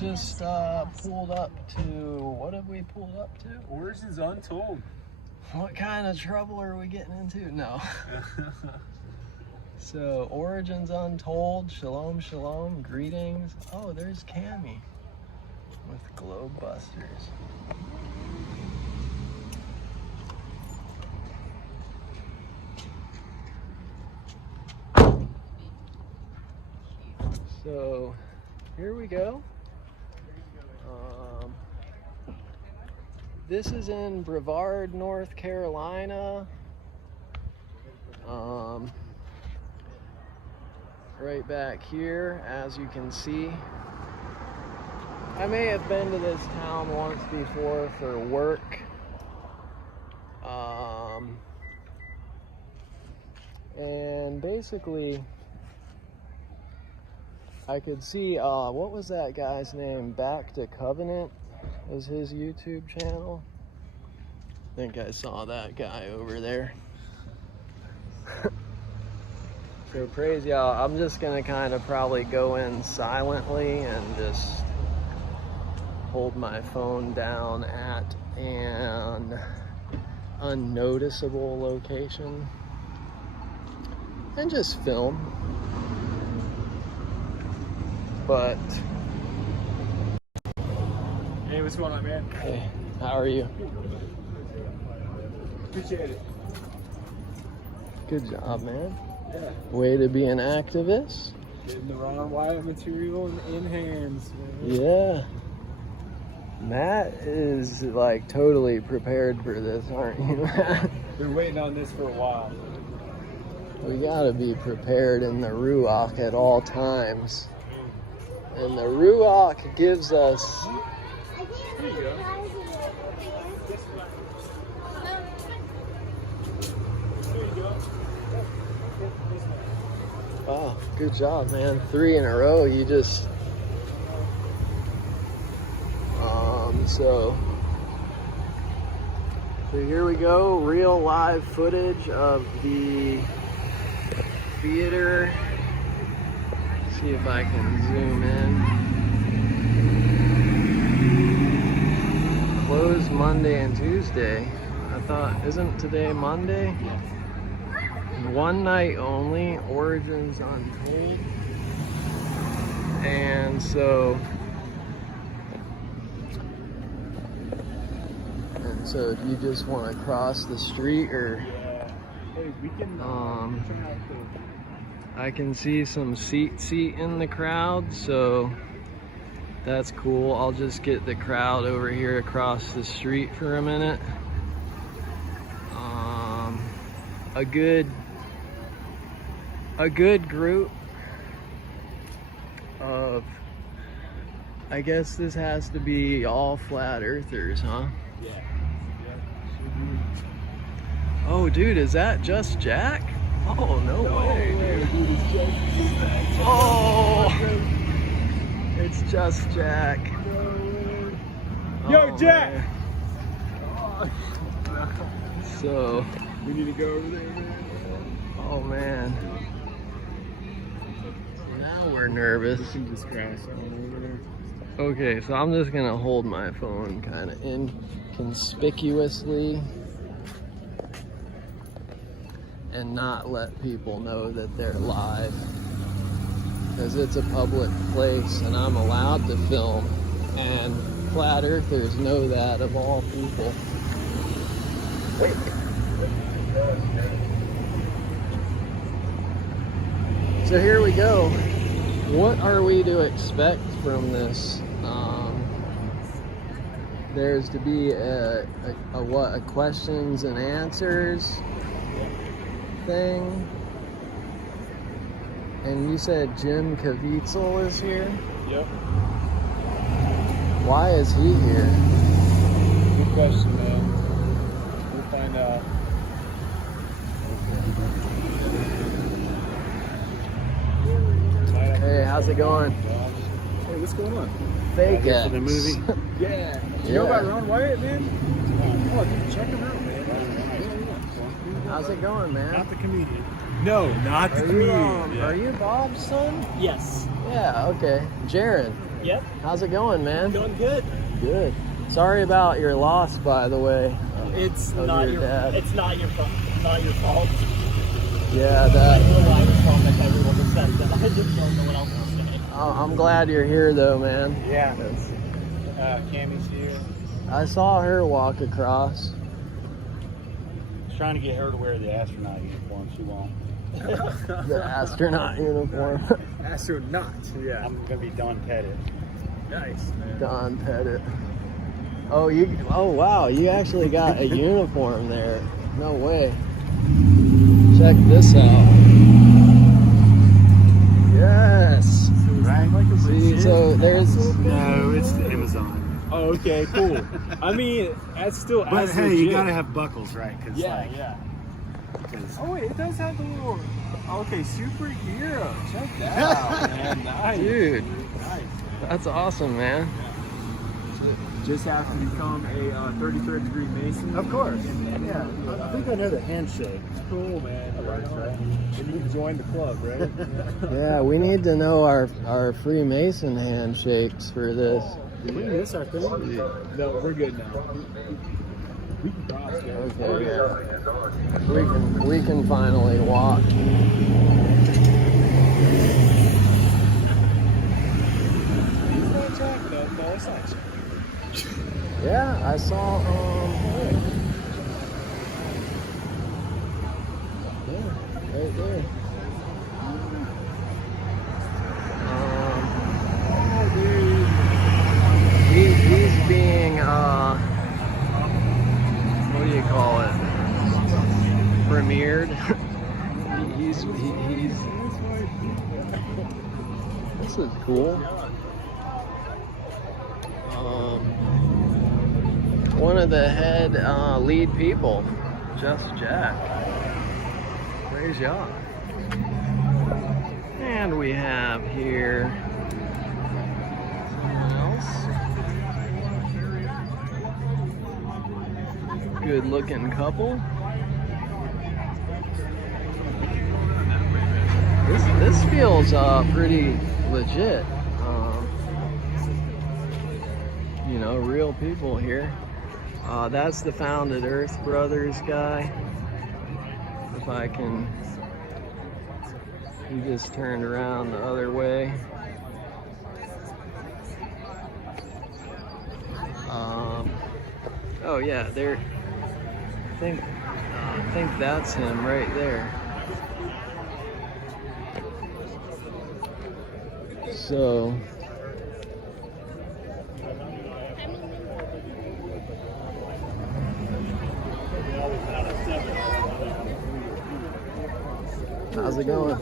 just pulled up to, what have we pulled up to? Origins Untold. What kind of trouble are we getting into? No. So, Origins Untold, shalom, shalom, greetings. Oh, there's Cammy with Globe Busters. So, here we go. This is in Brevard, North Carolina. Right back here, as you can see. I may have been to this town once before for work. And basically, I could see, what was that guy's name? Back to Covenant is his YouTube channel. I think I saw that guy over there. So praise y'all. I'm just gonna kind of probably go in silently and just hold my phone down at an unnoticeable location and just film. But Hey, what's going on, man? hey, how are you? Appreciate it. Good job, man. Yeah. Way to be an activist. Getting the Ron Wyatt material in hands, man. Yeah. Matt is like totally prepared for this, aren't you, Matt? Been waiting on this for a while. We gotta be prepared in the Ruach at all times. And the Ruach gives us... There you go. Wow, good job, man. 3 in a row. You just... So here we go. Real live footage of the theater. See if I can zoom in. Closed Monday and Tuesday. I thought, isn't today Monday? One night only, Origins Untold. And so do you just want to cross the street, or Yeah. Hey, we can I can see some seat in the crowd, so that's cool. I'll just get the crowd over here across the street for a minute. A good group of, I guess this has to be all flat earthers, huh? Yeah. Oh, dude, is that just Jack? Oh, no way, dude. Oh, it's just Jack. Yo, Oh, Jack! man. So, We need to go over there, man. oh man. Now we're nervous. This grass over there. Okay, so I'm just gonna hold my phone kind of inconspicuously and not let people know that they're live, because it's a public place and I'm allowed to film, and flat earthers know that of all people. Wait. So here we go. What are we to expect from this? There's to be a questions and answers thing. And you said Jim Caviezel is here? Yep. Why is he here? Good question, man. We'll find out. Hey, how's it going? Hey, what's going on? Vegas. For the movie? Yeah. You know about Ron Wyatt, man? Oh, dude, check him out, man. How's it going, man? Not the comedian. No, not the comedian. Are you Bob's son? Yes. Yeah, okay. Jaron, Yep. how's it going, man? Doing good. Good. Sorry about your loss, by the way. It's Of not your your. dad. It's not your fault. Not your fault. Yeah, I that. know why it's wrong. Like everyone has said that. I just don't know what else to say. I'm glad you're here, though, man. Yeah. Cammy's here. I saw her walk across. Trying to get her to wear the astronaut uniform. She won't. The astronaut uniform. Astronaut. Yeah. I'm gonna be Don Pettit. Nice, man. Don Pettit. Oh, wow, you actually got a uniform there. No way. Check this out. Yes. Right? See, so there's. No, it's the Amazon. Oh, okay, cool. I mean, that's still. But as hey, legit. you gotta have buckles, right? Cause Yeah, like, yeah. 'cause- Oh wait, it does have the little. Okay, superhero. Check that out, man. Nice. Dude, Nice. that's awesome, man. Just have to become a 33rd degree Mason. Of course. Yeah. I think I know the handshake. Cool, man. Right. And you can join the club, right? Yeah, we need to know our Freemason handshakes for this. Did we miss our thing? No, we're good now. We can cross, guys. Okay, yeah. We can finally walk. No, it's not. Yeah, I saw. Yeah, right there. Oh, dude. He's being what do you call it? Premiered. he's. This is cool. One of the head lead people, Just Jack. Praise y'all. And we have here someone else. Good looking couple. This feels pretty legit. You know, real people here. That's the Founded Earth Brothers guy. If I can, he just turned around the other way. Oh yeah, there. I think that's him right there. So. How's it going?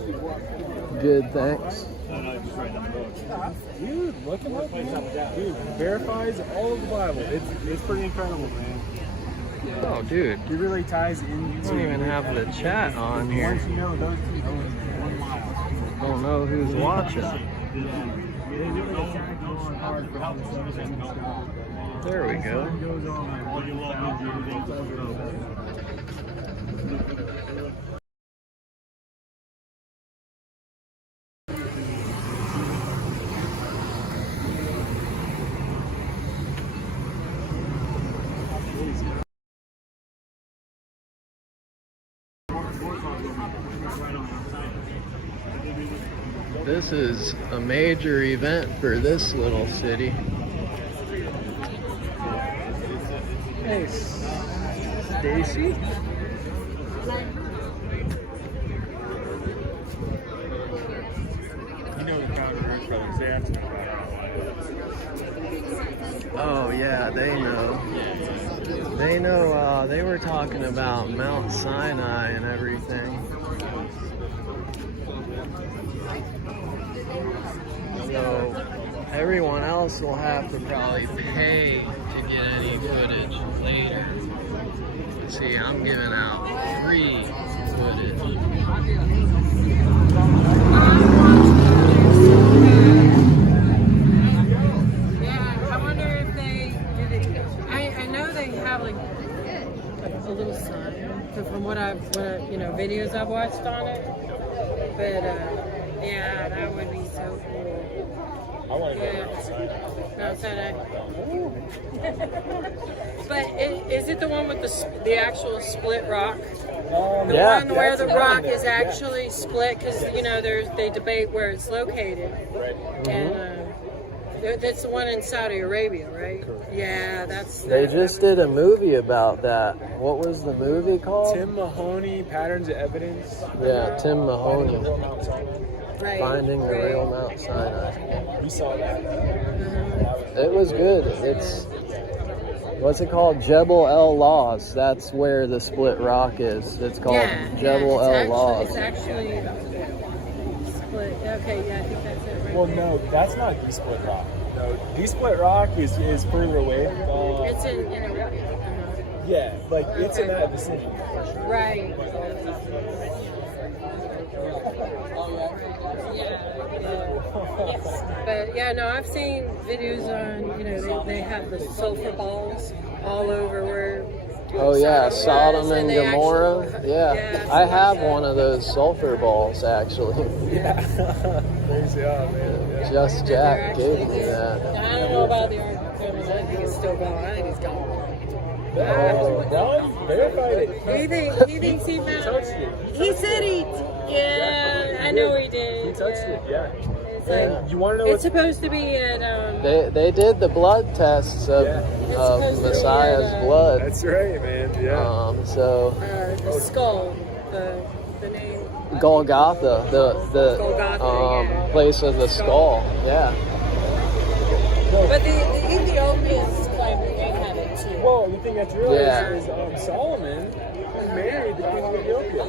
Good, thanks. Dude, look him up, man. Dude, verifies all of the Bible. It's pretty incredible, man. Oh, dude. He really ties into. I don't even have the chat on here. Once you know those two go 1 mile. Don't know who's watching. There we go. This is a major event for this little city. Hey, Stacy? You know the Founded Earth Brothers, they have to know. Oh yeah, they know. They know, they were talking about Mount Sinai and everything. So everyone else will have to probably pay to get any footage later. See, I'm giving out free footage. Yeah, I wonder if I know they have like a little sign. So from what videos I've watched on it, I want to go Yeah. outside. No, Sinai. But is it the one with the actual split rock? The Yeah. one where the That's rock another, is actually split, because they debate where it's located, and that's the one in Saudi Arabia, right? Yeah, that's. They just did a movie about that. What was the movie called? Tim Mahoney, Patterns of Evidence. Yeah, Tim Mahoney, right, Finding the right. Real Mount Sinai. We saw that. It was good. It's what's it called? Jebel El Laws. That's where the split rock is. It's called Jebel El Laws. It's actually split. Okay, yeah, I think that's it. Right Well, there. no, that's not the Split Rock. No, the Split Rock is further away. It's in Arabia. Yeah, like it's in that vicinity for sure. Right. But yeah, no, I've seen videos on, they have the sulfur balls all over where. Oh yeah, Sodom and they Gomorrah. actually- Yeah, I have one of those sulfur balls actually. Yeah. Crazy, man. Yeah. Just Jack gave me that. I don't know about the Ark of the Covenant. I think it's still going. I think it's gone. Ron verified it. He thinks he found touched it. it. He said I know he did. He touched it, yeah. It's like, And you want to know it's what's supposed to be at They did the blood tests of supposed to be Messiah's at, blood. That's right, man. Yeah. So the skull, the name. Golgotha, the Golgotha, yeah. place of the skull. Yeah. But the Ethiopians claim that they have it too. Well, the thing that's real Yeah. is Solomon married the king of Ethiopia.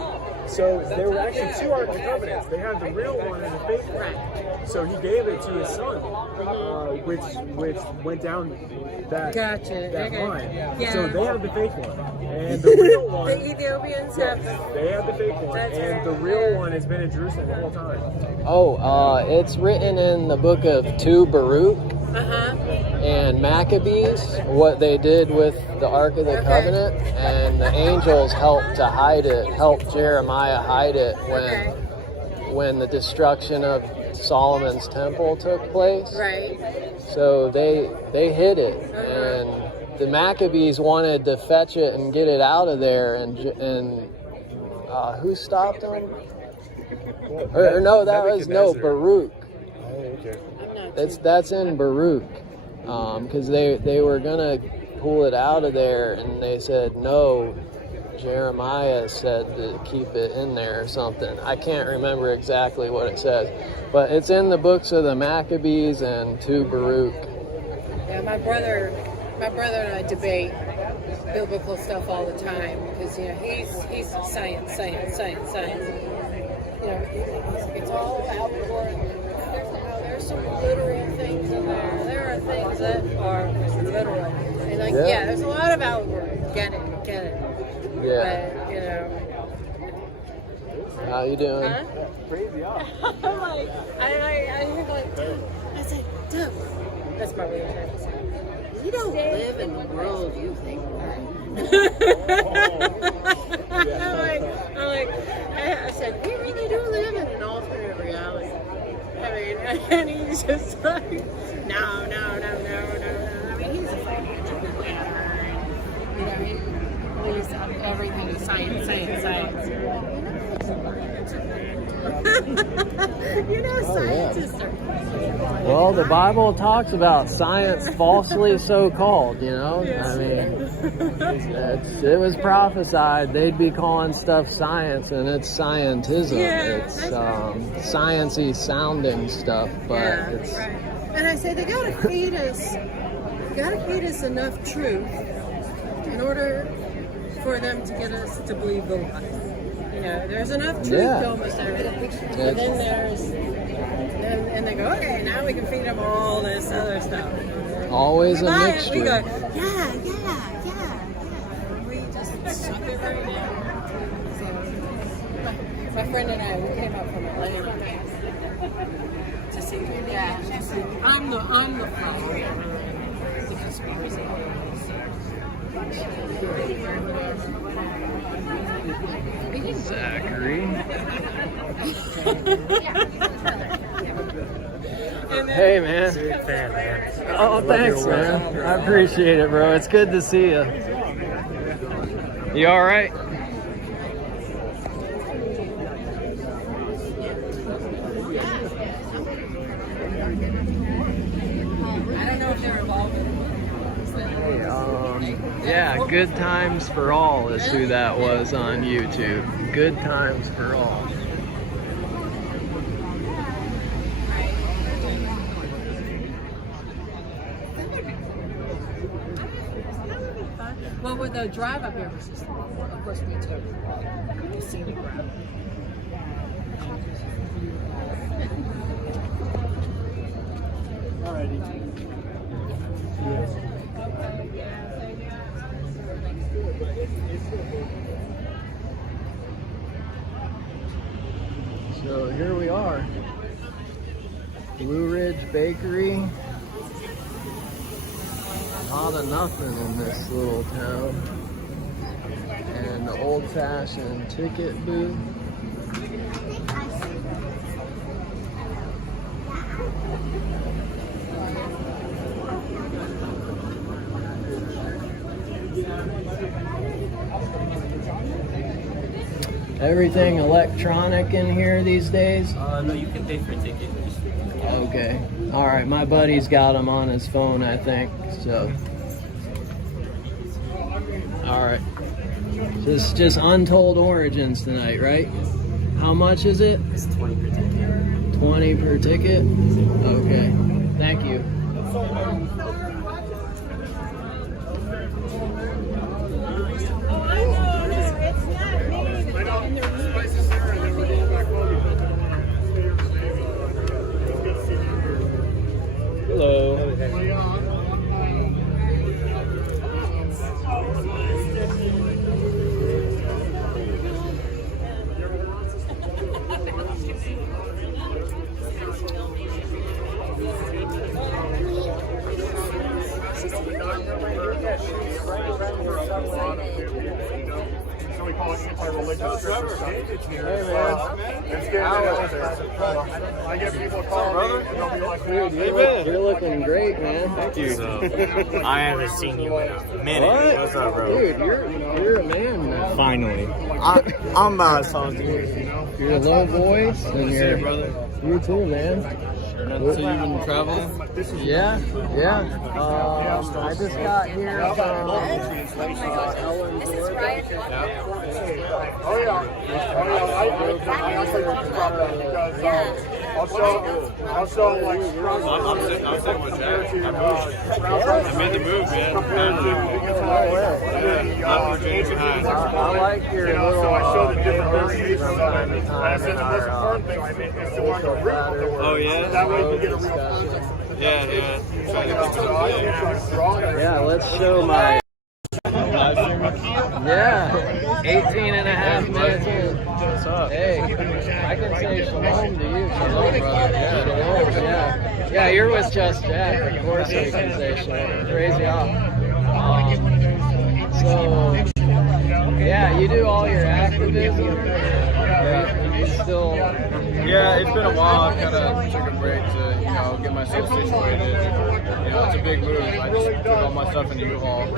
So there were actually two Ark of the Covenants. They had the real one and the fake one. So he gave it to his son, which went down that Gotcha. that Okay. line. Yeah. So they have the fake one, and the real one. The Ethiopians have. They have the fake one, That's and the right. real one has been in Jerusalem the whole time. It's written in the book of 2 Baruch and Maccabees, what they did with the Ark of the Covenant, and the angels helped to hide it, helped Jeremiah hide it when the destruction of Solomon's temple took place. Right. So they hid it, and the Maccabees wanted to fetch it and get it out of there, and who stopped them? Or no, that was Baruch. Oh, okay. That's in Baruch, because they were gonna pull it out of there, and they said no. Jeremiah said to keep it in there or something. I can't remember exactly what it says, but it's in the books of the Maccabees and 2 Baruch. Yeah, my brother and I debate biblical stuff all the time because he's science. It's all outward. There's some literal things in there. There are things that are literal, and there's a lot of outward. Get it. Yeah. But How you doing? huh? Crazy, yeah. I'm like, I said, Doug, that's my way of trying to say. You don't live in the world you think. I said, we really do live in an alternate reality. I mean, and he's just like, no. I mean, he's a financial planner. He believes everything is science. Science. Scientists are. Well, the Bible talks about science falsely so called, I mean, it was prophesied they'd be calling stuff science, and it's scientism. It's sciencey sounding stuff, but it's. Right. And I say they gotta feed us enough truth in order for them to get us to believe the lie. There's enough truth to almost everything. And then and they go, okay, now we can feed them all this other stuff. Always a We mixture. go, yeah. We just suck it right now. So, my friend and I, we came up from Atlanta to see. Yeah, she said, I'm the flower. The conspiracy. Zachary. Hey, man. Big fan, man. Oh, thanks, man. I appreciate it, bro. It's good to see you. You all right? Yeah, Good Times for All is who that was on YouTube. Good Times for All. Well, with the drive up here was just, of course, we took the scenic route. So here we are, Blue Ridge Bakery. Lot of nothing in this little town. And the old-fashioned ticket booth. Everything electronic in here these days? No, you can pay for a ticket. Okay. All right. My buddy's got him on his phone, I think. So. All right. This is just Untold Origins tonight, right? How much is it? It's 20 per ticket. 20 per ticket? Okay. Thank you. Hello. We call it anti-religious Christmas stuff. I get people calling me and they'll be like, Dude, you're looking great, man. Thank you. I haven't seen you in a minute. What? What's up, bro? Dude, you're a man now. Finally. I'm salty. You're a low voice, and you're brother. You too, man. So you've been traveling? Yeah. I just got here from Ellen. This is Ryan. oh yeah. I honestly want to drop that because I'll show like I'm sitting with Jack. I made the move, man. I like your little so I show the different variations of it. And I said the most important thing I think is to learn to read the word. Oh, yeah? That way you get a real concept. Yeah. Yeah, let's show my... Yeah, 18 and a half minutes in. Hey, I can say shalom to you. Shalom, brother. Yeah, shalom, yeah. Yeah, you're with Just Jack. Of course we can say shalom. Crazy off. So, yeah, you do all your activism. You still... Yeah, it's been a while. I kind of took a break to, get myself situated. It's a big move. I just took all my stuff in the U-Haul. So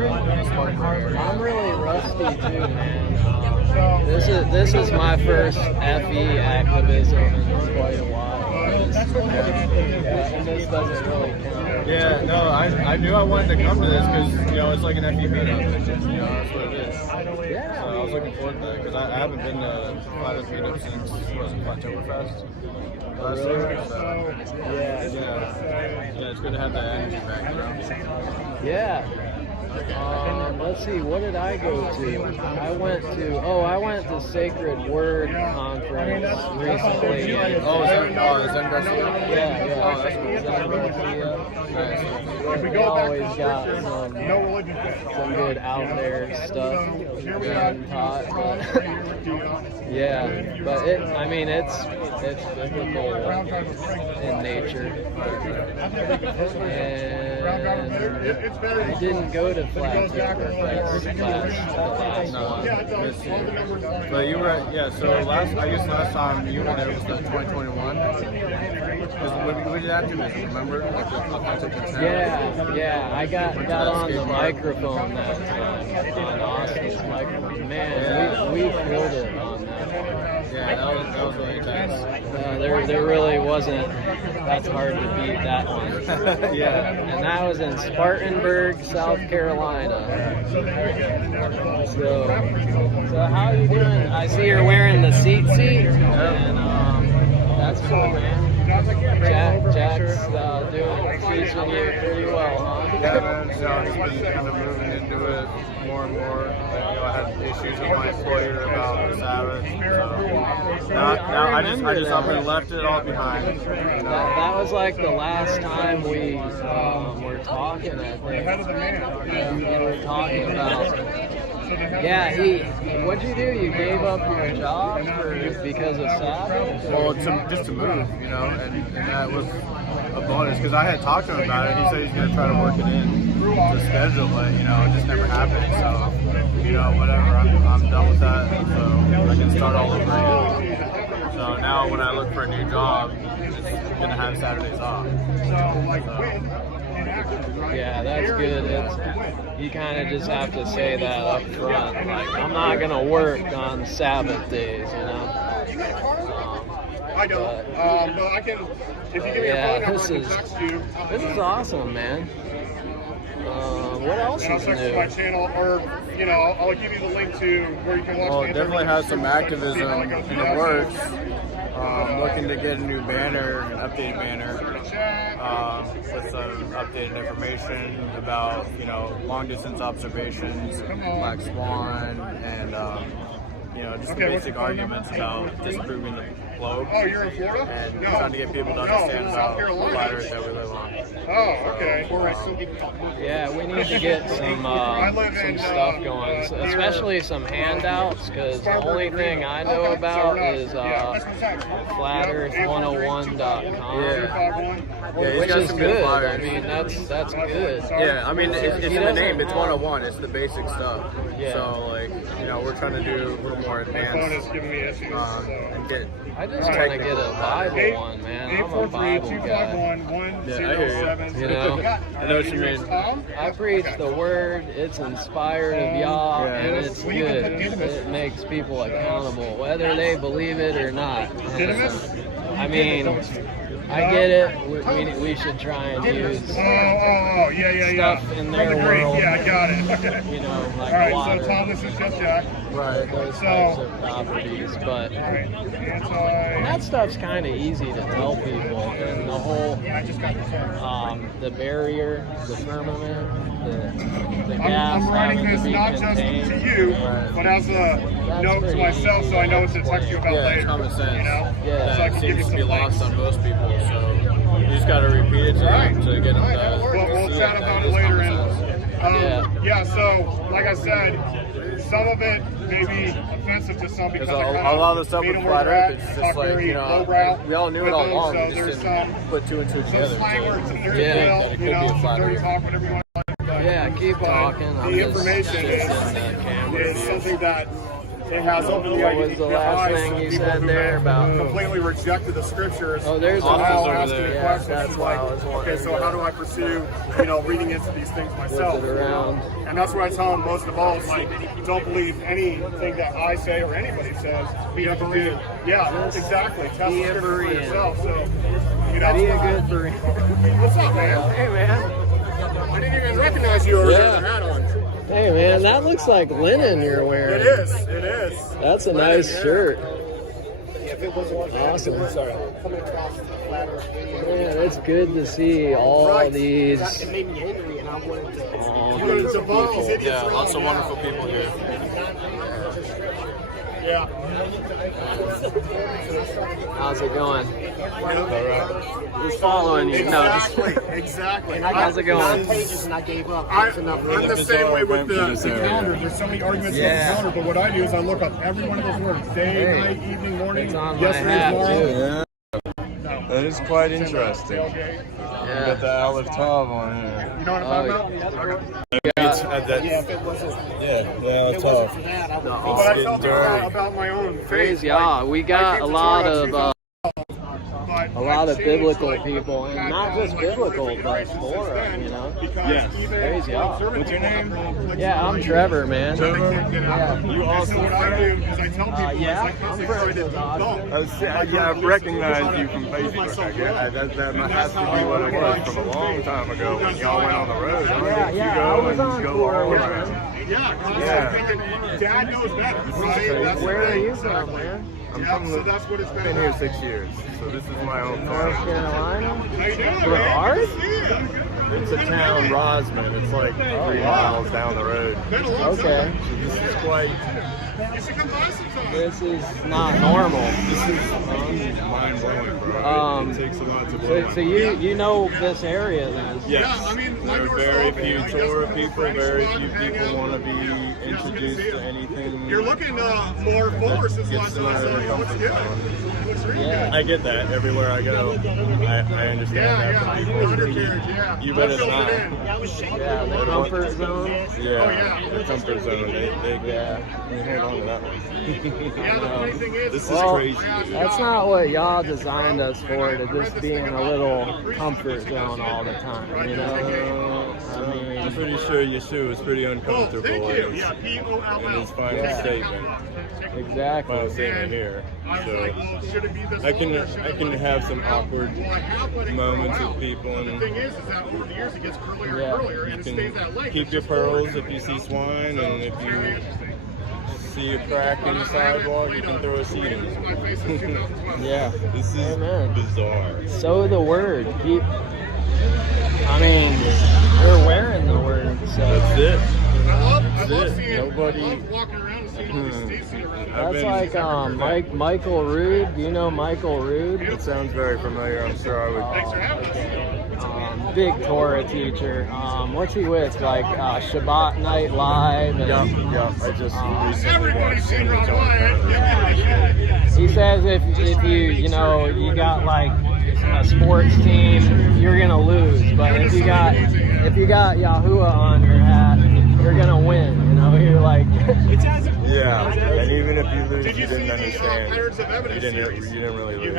that's part of my area. I'm really rusty too, man. This is my first FE activism in quite a while. And this doesn't really count. Yeah, no, I knew I wanted to come to this because, it's like an FE meetup. That's what it is. Yeah. So I was looking forward to that because I haven't been to Flat Earth meetup since, Plateauberfest last year. So, yeah, it's good to have that energy back, Yeah. Let's see, what did I go to? I went to Sacred Word Conference recently. Oh, is that Garcia? Yeah. Oh, that's cool. Zen Garcia. We always got some good out there stuff being taught. Yeah, but it's biblical in nature. And I didn't go to Flat the last one. But you were, so last time you were there was the 2021. We did activism, remember? Like the offensive consent. Yeah, I got on the microphone that time, on Austin's microphone. Man, we killed it on that one. Yeah, that was really intense. There really wasn't. That's hard to beat that one. Yeah. And that was in Spartanburg, South Carolina. So how you doing? I see you're wearing the seat, and that's cool, man. Jack's teaching you pretty well, huh? Yeah, man. He's been kind of moving into it more and more. I had issues with my employer about the Sabbath. So now I just up and left it all behind. That was like the last time we were talking, I think. We were talking about. Yeah, what'd you do? You gave up your job because of Sabbath? Well, just to move, and that was a bonus because I had talked to him about it. He said he's going to try to work it in the schedule, but it just never happened. So, whatever. I'm done with that, so I can start all over again. So now when I look for a new job, it's going to have Saturdays off. Yeah, that's good. You kind of just have to say that up front. Like, I'm not going to work on Sabbath days, I don't. But I can, if you give me your phone number, I can text you. This is awesome, man. What else and I'll is text new? you my channel, or I'll give you the link to where you can watch. Well, the it definitely has some activism in the works. Looking to get a new banner, an updated banner, with some updated information about long distance observations, black swan, and just the basic arguments about disproving the globe. Oh, you're in Florida? And trying to get people to understand about the planet that we live on. Oh, okay. Yeah, we need to get some stuff going, especially some handouts, because the only thing I know about is flatearth101.com. Which is good. I mean, that's good. Yeah, I mean, it's in the name. It's 101. It's the basic stuff. Yeah. So, we're trying to do a little more advanced. My phone is giving me issues. And get. I just want to get a Bible one, man. I'm a Bible guy. Yeah, I hear you. I know what you mean. I preach the word. It's inspired of Yah, and it's good. It makes people accountable, whether they believe it or not. I mean, I get it. We should try and use stuff in their world. Yeah, I got it. Okay. Like all right, water. so Tom, this is just Jack. Right, those types of properties, but that stuff's kind of easy to tell people, and the whole, the barrier, the firmament, the gas I'm writing having this to be not just contained. to you, but as a note to myself, so I know what to text you about later. Common sense. Yeah. So I That can give you seems to some be links. lost on most people, so you just got to repeat it to them to get them to We'll see chat that about that it is later. common sense. Yeah, so like I said, some of it may be offensive to some because Because I a lot of the stuff with flat Earth, it's just like, lowbrow. we all knew it all along, So we there's just didn't put two and two some together. slang words in there, Yeah. That it could be a flat dirty Earth. talk, whatever you want. Yeah, keep talking. I'm The just information shifting the camera is view. something that it has opened the What was the last thing you said there about? completely rejected the scriptures. Oh, there's so now over asking there. a Yeah, question that's is why like, I was wondering. okay, so how do I pursue, reading into these things myself? Flip it around. And that's what I tell them most of all. Is like, don't believe anything that I say or anybody says. You have to do, yeah, exactly. Test the scripture for yourself. So, Be a good Berean. What's up, man? Hey, man. I didn't even recognize you over Yeah. there with the hat on. Hey, man, that looks like linen you're wearing. It is. It is. That's a nice shirt. Awesome. Coming across the flat earth. Man, it's good to see all these. It made me angry, and I wanted to. All You these to debunk these people. idiots Yeah, around. lots of wonderful people here. Yeah. How's it going? Just following you. No, Exactly. just. Exactly. How's it going? Pages and I gave up. I'm the same way with the calendar. There's so many arguments Yeah. about the calendar, but what I do is I look up every one of those words: day, night, evening, morning, It's on my yesterday, hat, tomorrow. too. That is quite interesting. You Yeah. got the Aleph Tav on here. You know what I'm talking about? Yeah, If it wasn't, the Aleph Tav. for that, I would. But I felt about my own faith. Praise Yah. We got a lot of. a lot of biblical people, and not just biblical, but Torah, you know? Yes. Praise God. What's your name? Yeah, I'm Trevor, man. Yeah. You also Yeah, I'm friends with God. I recognize you from Facebook. That has to be what it was from a long time ago when y'all went on the road. Yeah, You I go was and on go tour all with around. him. Yeah. Dad knows better. Where are you from, man? I'm from I've been here 6 years, so this is my own North town. Carolina? Bro, Ours? It's a town, Rosman. It's like 3 miles down the road. Okay. This is quite. This is not normal. This is mind blowing, bro. It takes a lot to believe. So you know this area then? Yes. There are very few Torah people. Very few people want to be introduced to anything. You're looking more fuller since Gets them out of their comfort zone. Yeah. I get that everywhere I go. I understand that from people. You bet it's not. Yeah, the comfort zone. Yeah, the comfort zone. They hold on to that one. This is crazy. That's not what y'all designed us for, to just be in a little comfort zone all the time, you know? I mean, I'm pretty sure Yeshua is pretty uncomfortable in his final statement. exactly. Final statement here. So I can have some awkward moments with people, and you can keep your pearls if you see swine, and if you see a crack in the sidewalk, you can throw a seed in it. Yeah. This is bizarre. So the word. I mean, we're wearing the word, so. That's it. That's it. Nobody. That's like Michael Rood. Do you know Michael Rood? It sounds very familiar. I'm sure I would. Big Torah teacher. What's he with? Like Shabbat Night Live. And, Yup. I just recently Everybody's seen watched it. he says if you got like a sports team, you're gonna lose. But if you got Yahuwah on your hat, you're gonna win. You know, you're like. Yeah, and even if you lose, you didn't understand. You didn't really lose.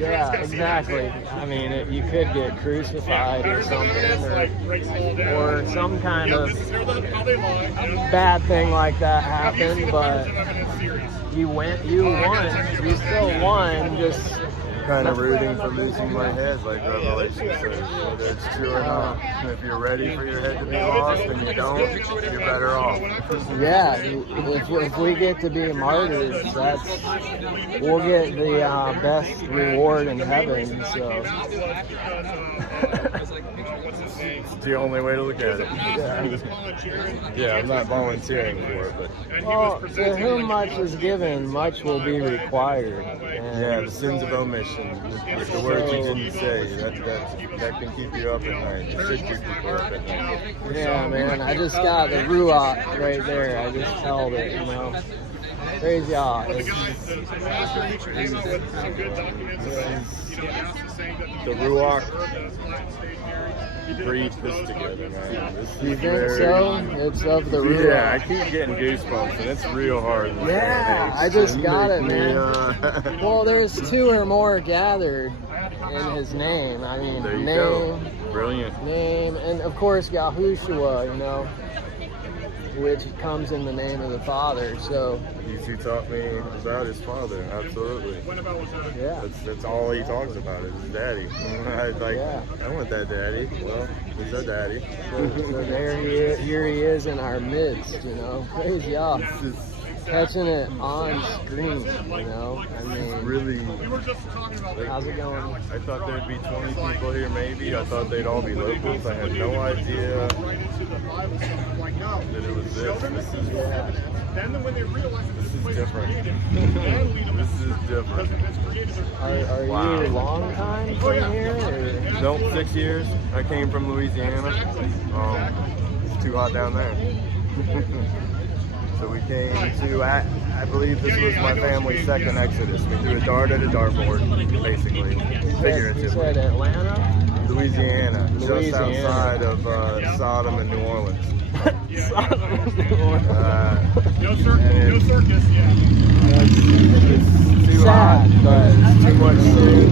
Yeah, exactly. I mean, you could get crucified or something, or some kind of bad thing like that happened, but you won. You still won. Just Kind of rooting for losing my head, like Revelation says, whether it's true or not. If you're ready for your head to be lost and you don't, you're better off. yeah. If we get to be martyrs, we'll get the best reward in heaven. So. It's the only way to look at it. Yeah, I'm not volunteering for it, but Well, to whom much is given, much will be required. And yeah, the sins of omission, the words you didn't say, that can keep you up at night. It should keep you up at night. yeah, man, I just got the Ruach right there. I just held it, you know. Praise y'all. The Ruach breathe this together, man. You think so? It's of the Ruach. Yeah, I keep getting goosebumps, and it's real hard. Yeah, I just got it, man. Well, there's 2 or more gathered in his name. I mean, There you name, go. Brilliant. name, and of course Yahushua, you know, which comes in the name of the Father. So, He's who taught me about his father. Absolutely. yeah. That's all he talks about is his daddy. I want that daddy. Well, he's our daddy. So here he is in our midst, you know. Praise y'all. Catching it on screen, you know. I mean, Really, how's it going? I thought there'd be 20 people here maybe. I thought they'd all be locals. I had no idea that it was this. This is different. This is different. Are Wow. you long time from here? Or? Nope, 6 years. I came from Louisiana. It's too hot down there. So we came to, I believe this was my family's second exodus. We threw a dart at a dartboard, basically, You figuratively. said Atlanta? Louisiana, just outside of Sodom and New Orleans. No circus, yeah. It's too Sad, hot. but It's too much food.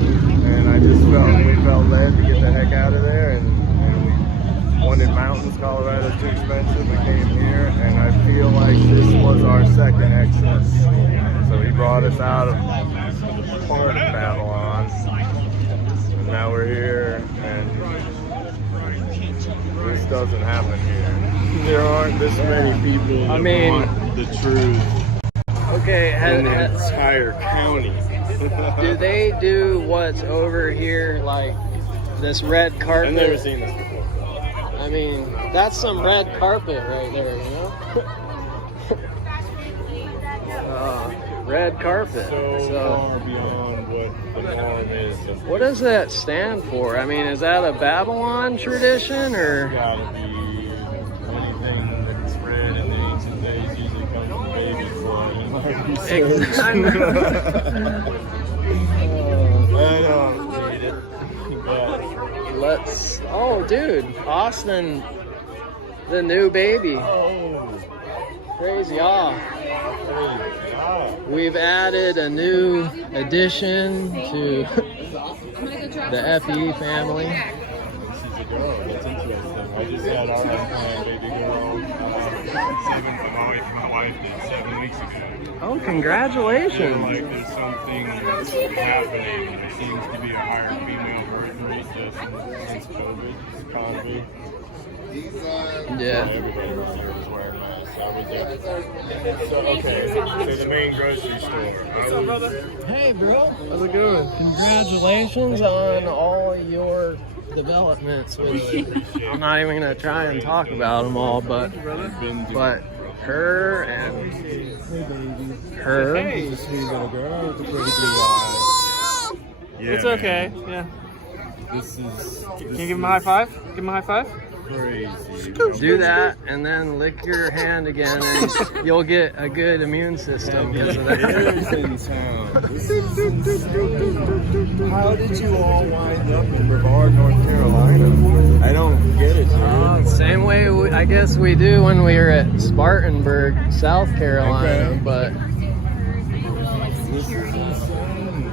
too expensive. We came here, and I feel like this was our second Exodus. So he brought us out of part of Babylon, and now we're here, and this doesn't happen here. There aren't this many people that want the truth Okay, in the entire county. do they do what's over here, like this red carpet? I've never seen this before. I mean, that's some red carpet right there, you know? Red carpet. So far beyond what the norm is. What does that stand for? I mean, is that a Babylon tradition, or? Gotta be anything that's red in the ancient days usually comes from baby blood in my research. I don't read it. But Let's. Oh, dude, Austin, the new baby. oh, Crazy, ah. crazy. We've added a new addition to the FE family. This is a girl. That's interesting. I just had our baby girl 7 weeks ago. Oh, congratulations. Like there's something happening. There seems to be a higher female birth rate just since COVID economy. Yeah. Everybody was there was wearing masks. I was there. So the main grocery store. What's up, brother? Hey, bro. How's it going? Congratulations on all your developments. I'm not even going to try and talk about them all, but her and her. Hey. This sweet little girl with the pretty blue eyes. Yeah, It's okay. Yeah. This is. Can you give him a high five? Give him a high five. Crazy. Do that and then lick your hand again, and you'll get a good immune system because of that. Bears in town. This is insane. How did you all wind up in Brevard, North Carolina? I don't get it. Same way I guess we do when we were at Spartanburg, South Carolina, Okay. but This is insane.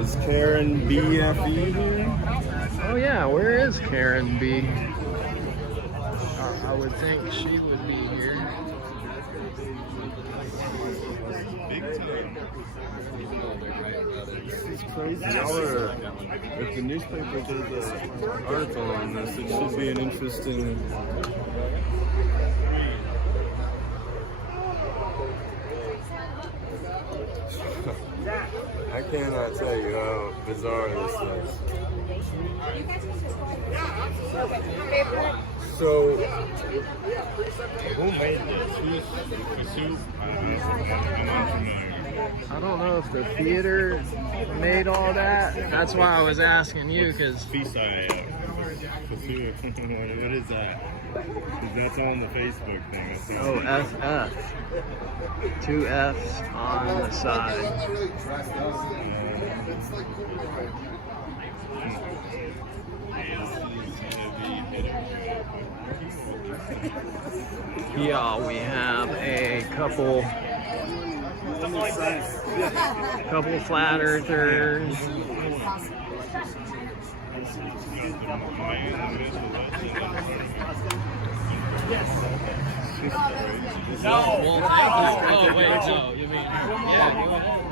Is Karen BFE here? oh yeah, where is Karen B? I would think she would be here. Big time. This is crazy. If the newspaper did an article on this, it should be an interesting. I cannot tell you how bizarre this is. So, who made this? Who's I don't know if the theater made all that. That's why I was asking you, because What is that? 'Cause that's on the Facebook thing. oh, FF. 2 F's on the side. Yeah, we have a couple flat earthers. Well, oh wait, no, you mean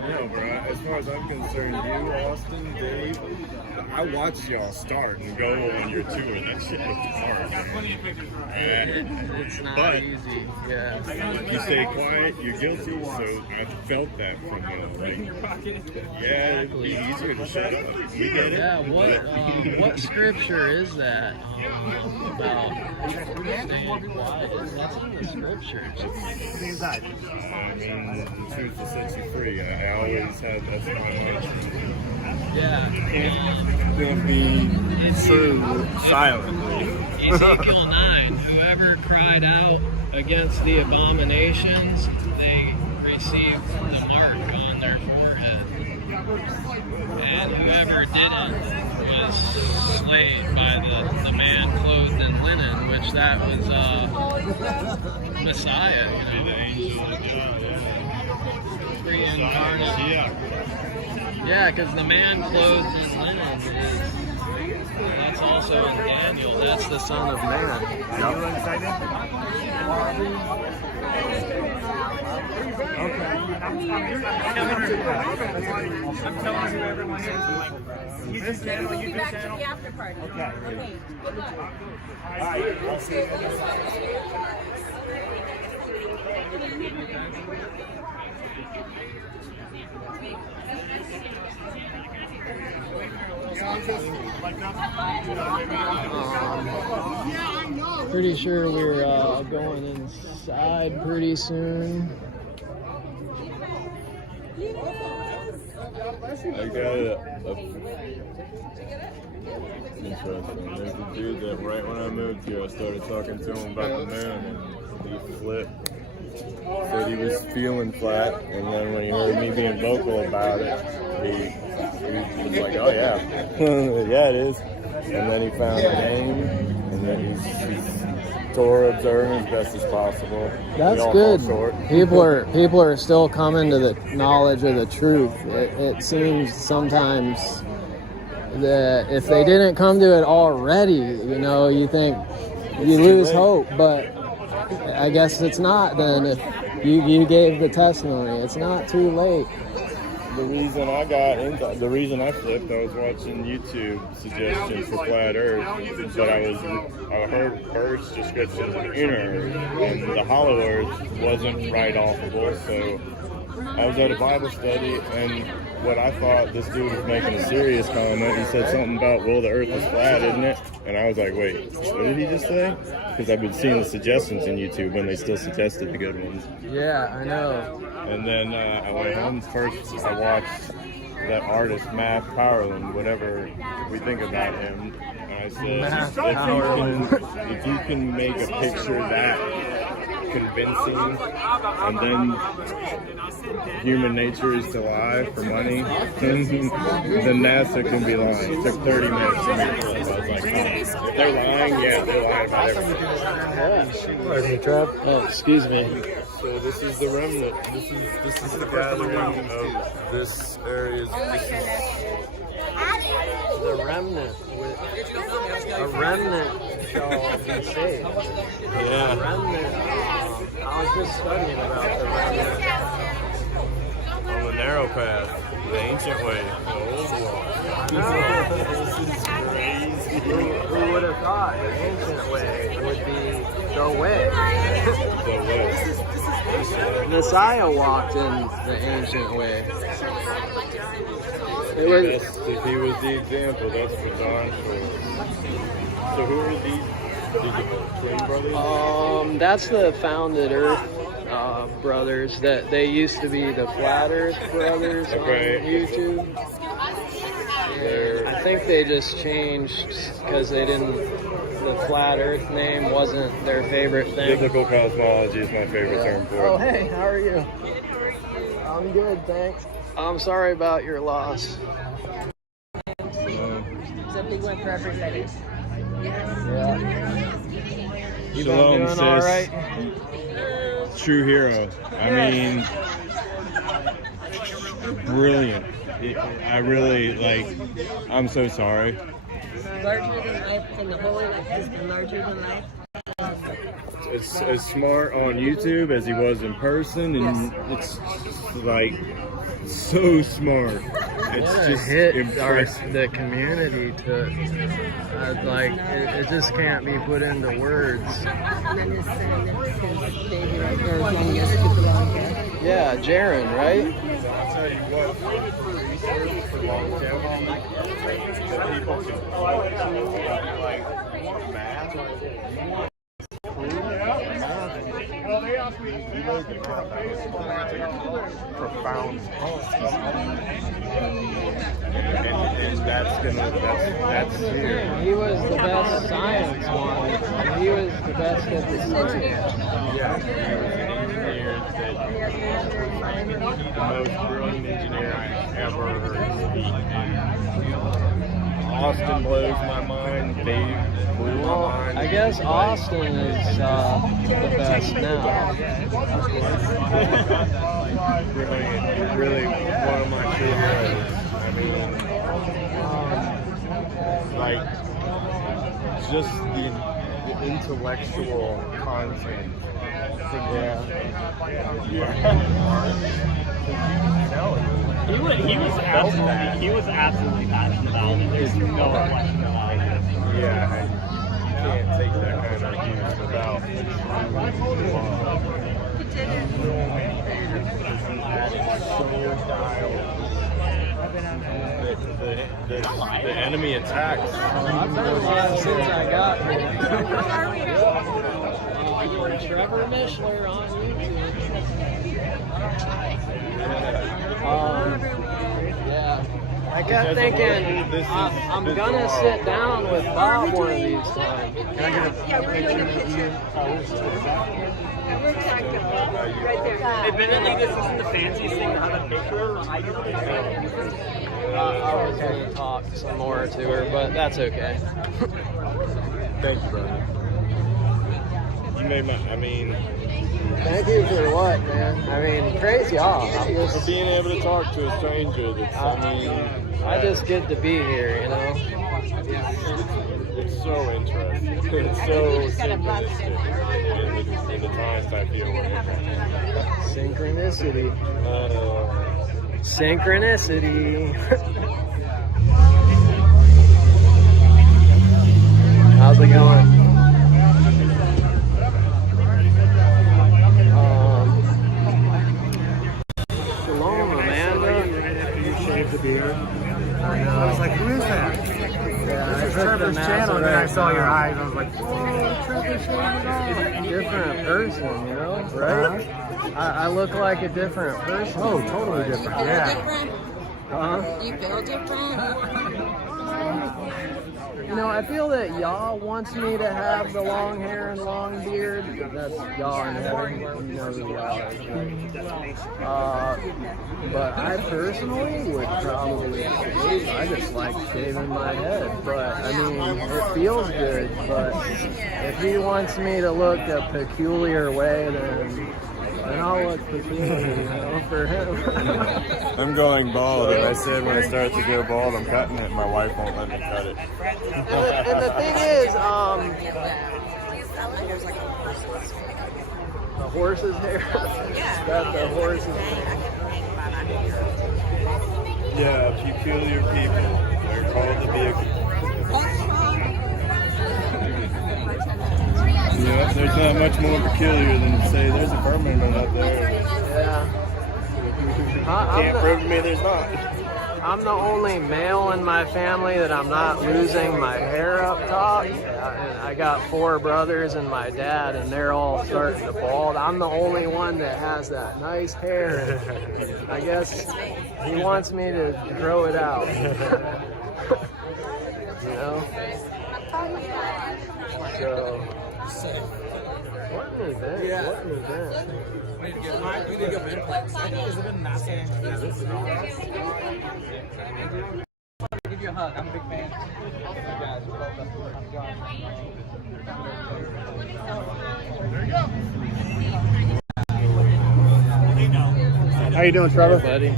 No, bro. As far as I'm concerned, you, Austin, Dave, I watched y'all start and go on your tour. That shit looked hard, man. it's not But- easy. Yeah. You stay quiet, you're guilty, so I felt that from you. Like, yeah, it'd be easier to shut up. We get it. Yeah, what scripture is that about staying quiet? That's in the scriptures. I mean, the truth will set you free. I always had that's my mind. Yeah. Don't be true silently. Ezekiel 9, whoever cried out against the abominations, they received the mark on their forehead. And whoever didn't was slain by the man clothed in linen, which that was Messiah, you know. The angel of God, Pre-incarnate. Yeah, because the man clothed in linen that's also in Daniel. That's the Son of Man. Are you excited? I'm telling you everyone is. YouTube channel, YouTube Back to channel. the after party. Okay. Okay. Good luck. All right, I'll see you. Pretty sure we're going inside pretty soon. I got interesting. There's a dude that right when I moved here, I started talking to him about the moon, and he flipped. Said he was feeling flat, and then when he heard me being vocal about it, he was like, "Oh yeah, yeah it is." And then he found a name, and then he's Torah observing as best as possible. That's We all good. fall short. People are still coming to the knowledge of the truth. It seems sometimes that if they didn't come to it already, you think you lose hope. But I guess it's not. Then if you gave the testimony, it's not too late. The reason I flipped, I was watching YouTube suggestions for flat Earth, but I heard Earth's descriptions of inner Earth, and the hollow Earth wasn't right offable. So I was at a Bible study, and what I thought this dude was making a serious comment. He said something about, "Well, the Earth is flat, isn't it?" And I was like, "Wait, what did he just say?" Because I've been seeing the suggestions in YouTube, and they still suggested the good ones. Yeah, I know. And then I went home first. I watched that artist, Matt Powerland, whatever we think about him. And I said, if you can make a picture that convincing, and then human nature is to lie for money, then NASA can be lying. It took 30 minutes to make it. I was like, if they're lying, yeah, they're lying about everything. Pardon me, Trev. Oh, excuse me. So this is the remnant. This is the gathering of this area. The remnant. A remnant shall be saved. Yeah. A remnant. I was just studying about the remnant. On the narrow path, the ancient way, the old one. This is crazy. Who would have thought the ancient way would be the way? The way. Messiah walked in the ancient way. If he was the example, that's what John showed. So who are these? These are twin brothers? That's the Founded Earth brothers. That they used to be the Flat Earth brothers on YouTube. And I think they just changed because they didn't. The Flat Earth name wasn't their favorite thing. Biblical cosmology is my favorite term for it. Oh, hey, how are you? I'm good, thanks. I'm sorry about your loss. It's a big one for everybody. Yeah. You Shalom, been doing sis. all right? True hero. I mean, brilliant. I really, I'm so sorry. Larger than life, and the holy life has been larger than life. As smart on YouTube as he was in person, and it's like so smart. It's just hit impressive. the community to it just can't be put into words. And then his son, his baby right there, his youngest, with the long hair. Yeah, Jaren, right? I'll tell you what, for research, for longevity, that people can like math, profound, and that's here. He was the best science one. And he was the best at the science. Yeah, he was an engineer that the most brilliant engineer I ever heard speak. And Austin blows my mind. Dave blew my Well, mind. I guess Austin is the best now. Brilliant. Really one of my true heroes. I mean, like, just the intellectual content He was absolutely passionate about it. There's no question about it. Yeah, you can't take that kind of abuse without. The enemy attacks. I've been live since I got here. Trevor Mishler on YouTube. Yeah. I kept thinking I'm gonna sit down with Bob one of these times. Can I get a picture of you? Admittedly, this isn't the fanciest thing to have a picture. I was gonna talk some more to her, but that's okay. Thank you, brother. You made my. Thank you for what, man? I mean, crazy off. For being able to talk to a stranger. I just get to be here, you know. It's so interesting. It's so synchronistic in the times I feel we're in. Synchronicity. Synchronicity. How's it going? Shalom, Amanda. You shaved the beard. I know. I was like, who is that? Yeah, This is Trevor's channel, and then I saw your eyes. I was like, whoa, Trevor's channel. Different person, you know, right? I look like a different person. Oh, totally different. Yeah. Uh-huh. You feel different? You know, I feel that Yah wants me to have the long hair and long beard. That's Yah in heaven. You know who Yah is, right? But I personally would probably shave. I just like shaving my head. But, I mean, it feels good. But if he wants me to look a peculiar way, then I'll look peculiar, you know, for him. I'm going bald, and I said when I start to go bald, I'm cutting it. My wife won't let me cut it. And the thing is, the horse's hair. It's got the horse's hair. Yeah, peculiar people. They're called to be. Yeah, there's not much more peculiar than to say there's a Firmament up there. Yeah. Can't prove to me there's not. I'm the only male in my family that I'm not losing my hair up top. And I got 4 brothers and my dad, and they're all starting to bald. I'm the only one that has that nice hair. I guess he wants me to grow it out. You know? So, what an event. What an event. We need to go implants. Has it been massive? Give you a hug. I'm a big fan. You guys are both up here. I'm John. There you go. How you doing, Trevor? Hey, buddy.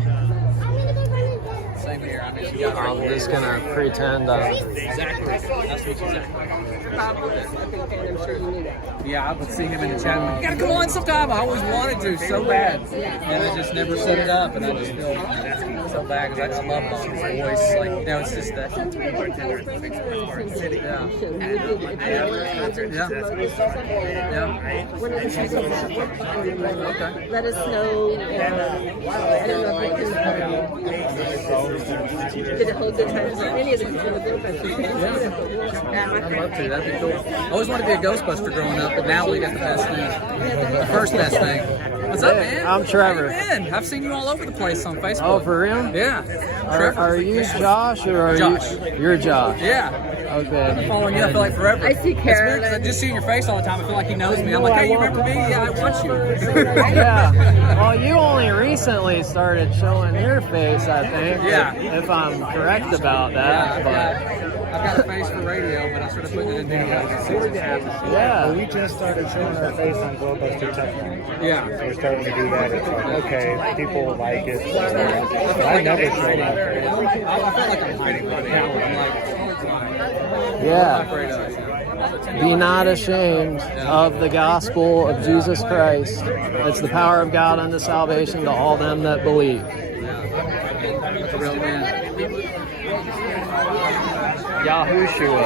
Same here. I mean, I'm just gonna pretend I'm. exactly. That's what exactly. I'm sure you knew that. Yeah, I would see him in the chat. You gotta come on sometime. I always wanted to so bad, and I just never set it up. And I just feel so bad because I just love his voice. Like, you know, it's just that. Okay. Let us know. I don't know if we can get a whole good time. Any of the people in the group. I'd love to. That'd be cool. I always wanted to be a Ghostbuster growing up, but now we got the best thing. The first best thing. What's up, man? I'm Trevor. Hey, man, I've seen you all over the place on Facebook. Oh, for real? Yeah. Are you Josh or are Josh. you? You're Josh. Yeah. I've been Okay. following you, I feel like forever. I see It's weird 'cause I Carolyn. just see your face all the time. I feel like he knows me. I'm like, hey, you remember me? Yeah, I want you. Yeah. Well, you only recently started showing your face, I think. Yeah. If I'm correct about that. I've got a face for radio, but I sort of put it in video to see what's happening. Yeah. We just started showing our face on Glowbuster Technology. Yeah. So we're starting to do that. It's like, okay, people like it. I never showed my face. I feel like I'm hiding right now. I'm like, Yeah. I'm afraid of it. Be not ashamed of the gospel of Jesus Christ. It's the power of God unto salvation to all them that believe. The real man. Yahushua.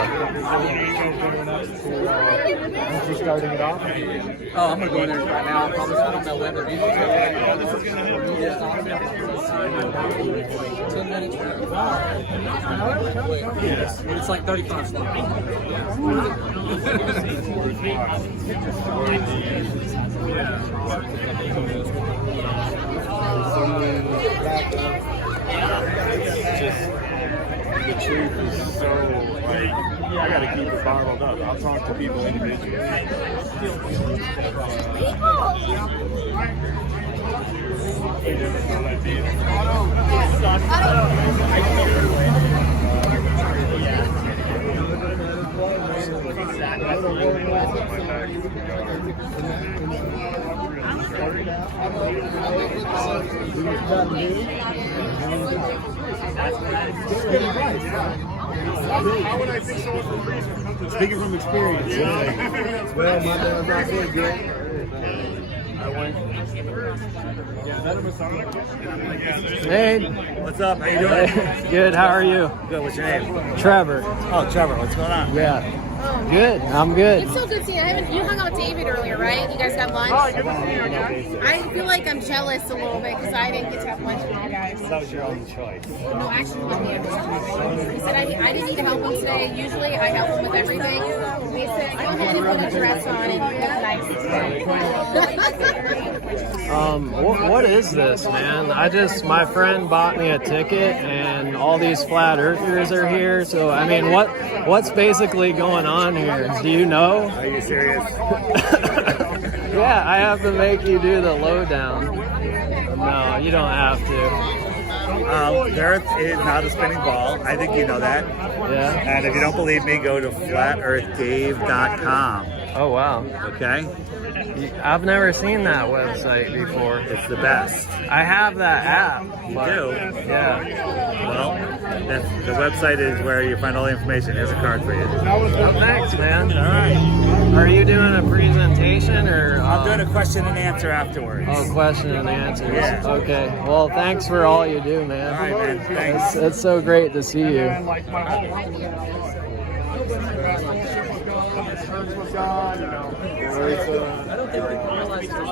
You're starting it off? Oh, I'm gonna go in there right now. I don't know when the music is. 10 minutes. Yes. It's like 35 slots. The truth is so, like, I gotta keep it bottled up. I'll talk to people individually. How would I think someone from reason? Speaking from experience. Well, my dad's not so good. I went. Hey. What's up? How you doing? Good, how are you? Good. What's your name? Trevor. Oh, Trevor. What's going on? Yeah. Good, I'm good. It's so good seeing you. You hung out with David earlier, right? You guys got lunch? Oh, good to see you again. I feel like I'm jealous a little bit because I didn't get to have lunch with you guys. That was your own choice. No, actually, let me understand. He said I didn't need to help him today. Usually I help him with everything. He said, go ahead and put a dress on and look nice. What is this, man? My friend bought me a ticket and all these flat earthers are here. So, I mean, what's basically going on here? Do you know? Are you serious? Yeah, I have to make you do the lowdown. No, you don't have to. The Earth is not a spinning ball. I think you know that. Yeah. And if you don't believe me, go to flatearthdave.com. Oh, wow. Okay? I've never seen that website before. It's the best. I have that app. You but- do? Yeah. Well, the website is where you find all the information. Here's a card for you. Oh, thanks, man. All right. Are you doing a presentation or? I'm doing a question and answer afterwards. Oh, question and answers. Yeah. Okay. Well, thanks for all you do, man. All right, man. Thanks. It's so great to see you. I don't think people realize there's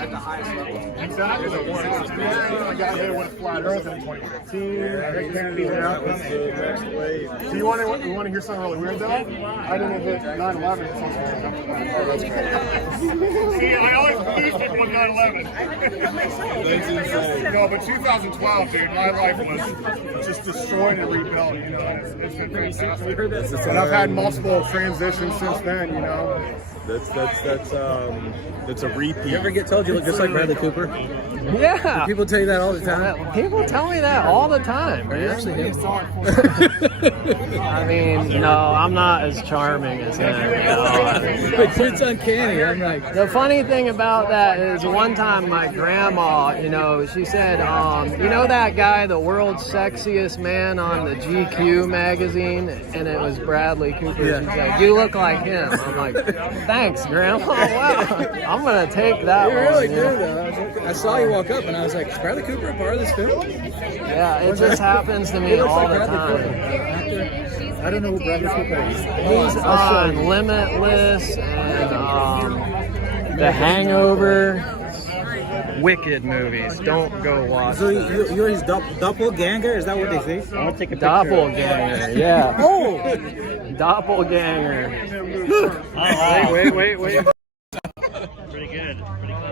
at the highest level. Exactly. I got hit with flat Earth in 2015. That was the next wave. Do you want to hear something really weird though? I didn't hit 9/11. See, I always lose people with 9/11. No, but 2012, dude, my life was just destroyed and rebuilt. You know, it's been fantastic. And I've had multiple transitions since then. You know. That's a repeat. You ever get told you look just like Bradley Cooper? Yeah. People tell you that all the time. People tell me that all the time, man. You actually do. I mean, no, I'm not as charming as him. But it's uncanny. I'm like, The funny thing about that is one time my grandma, she said, you know that guy, the world's sexiest man on the GQ magazine? And it was Bradley Cooper. Yeah. She said, you look like him. I'm like, thanks, Grandma. Wow. I'm going to take that you one. really do, though. I saw you walk up and I was like, is Bradley Cooper a part of this film? Yeah, it just happens to me all the time. I don't know who Bradley Cooper is. He's on Limitless and The Hangover. Wicked movies. Don't go watch So them. you're his doppelganger? Is that what they say? I'll take a picture. Doppelganger, yeah. Oh! Doppelganger. Wow. Wait. Pretty good. I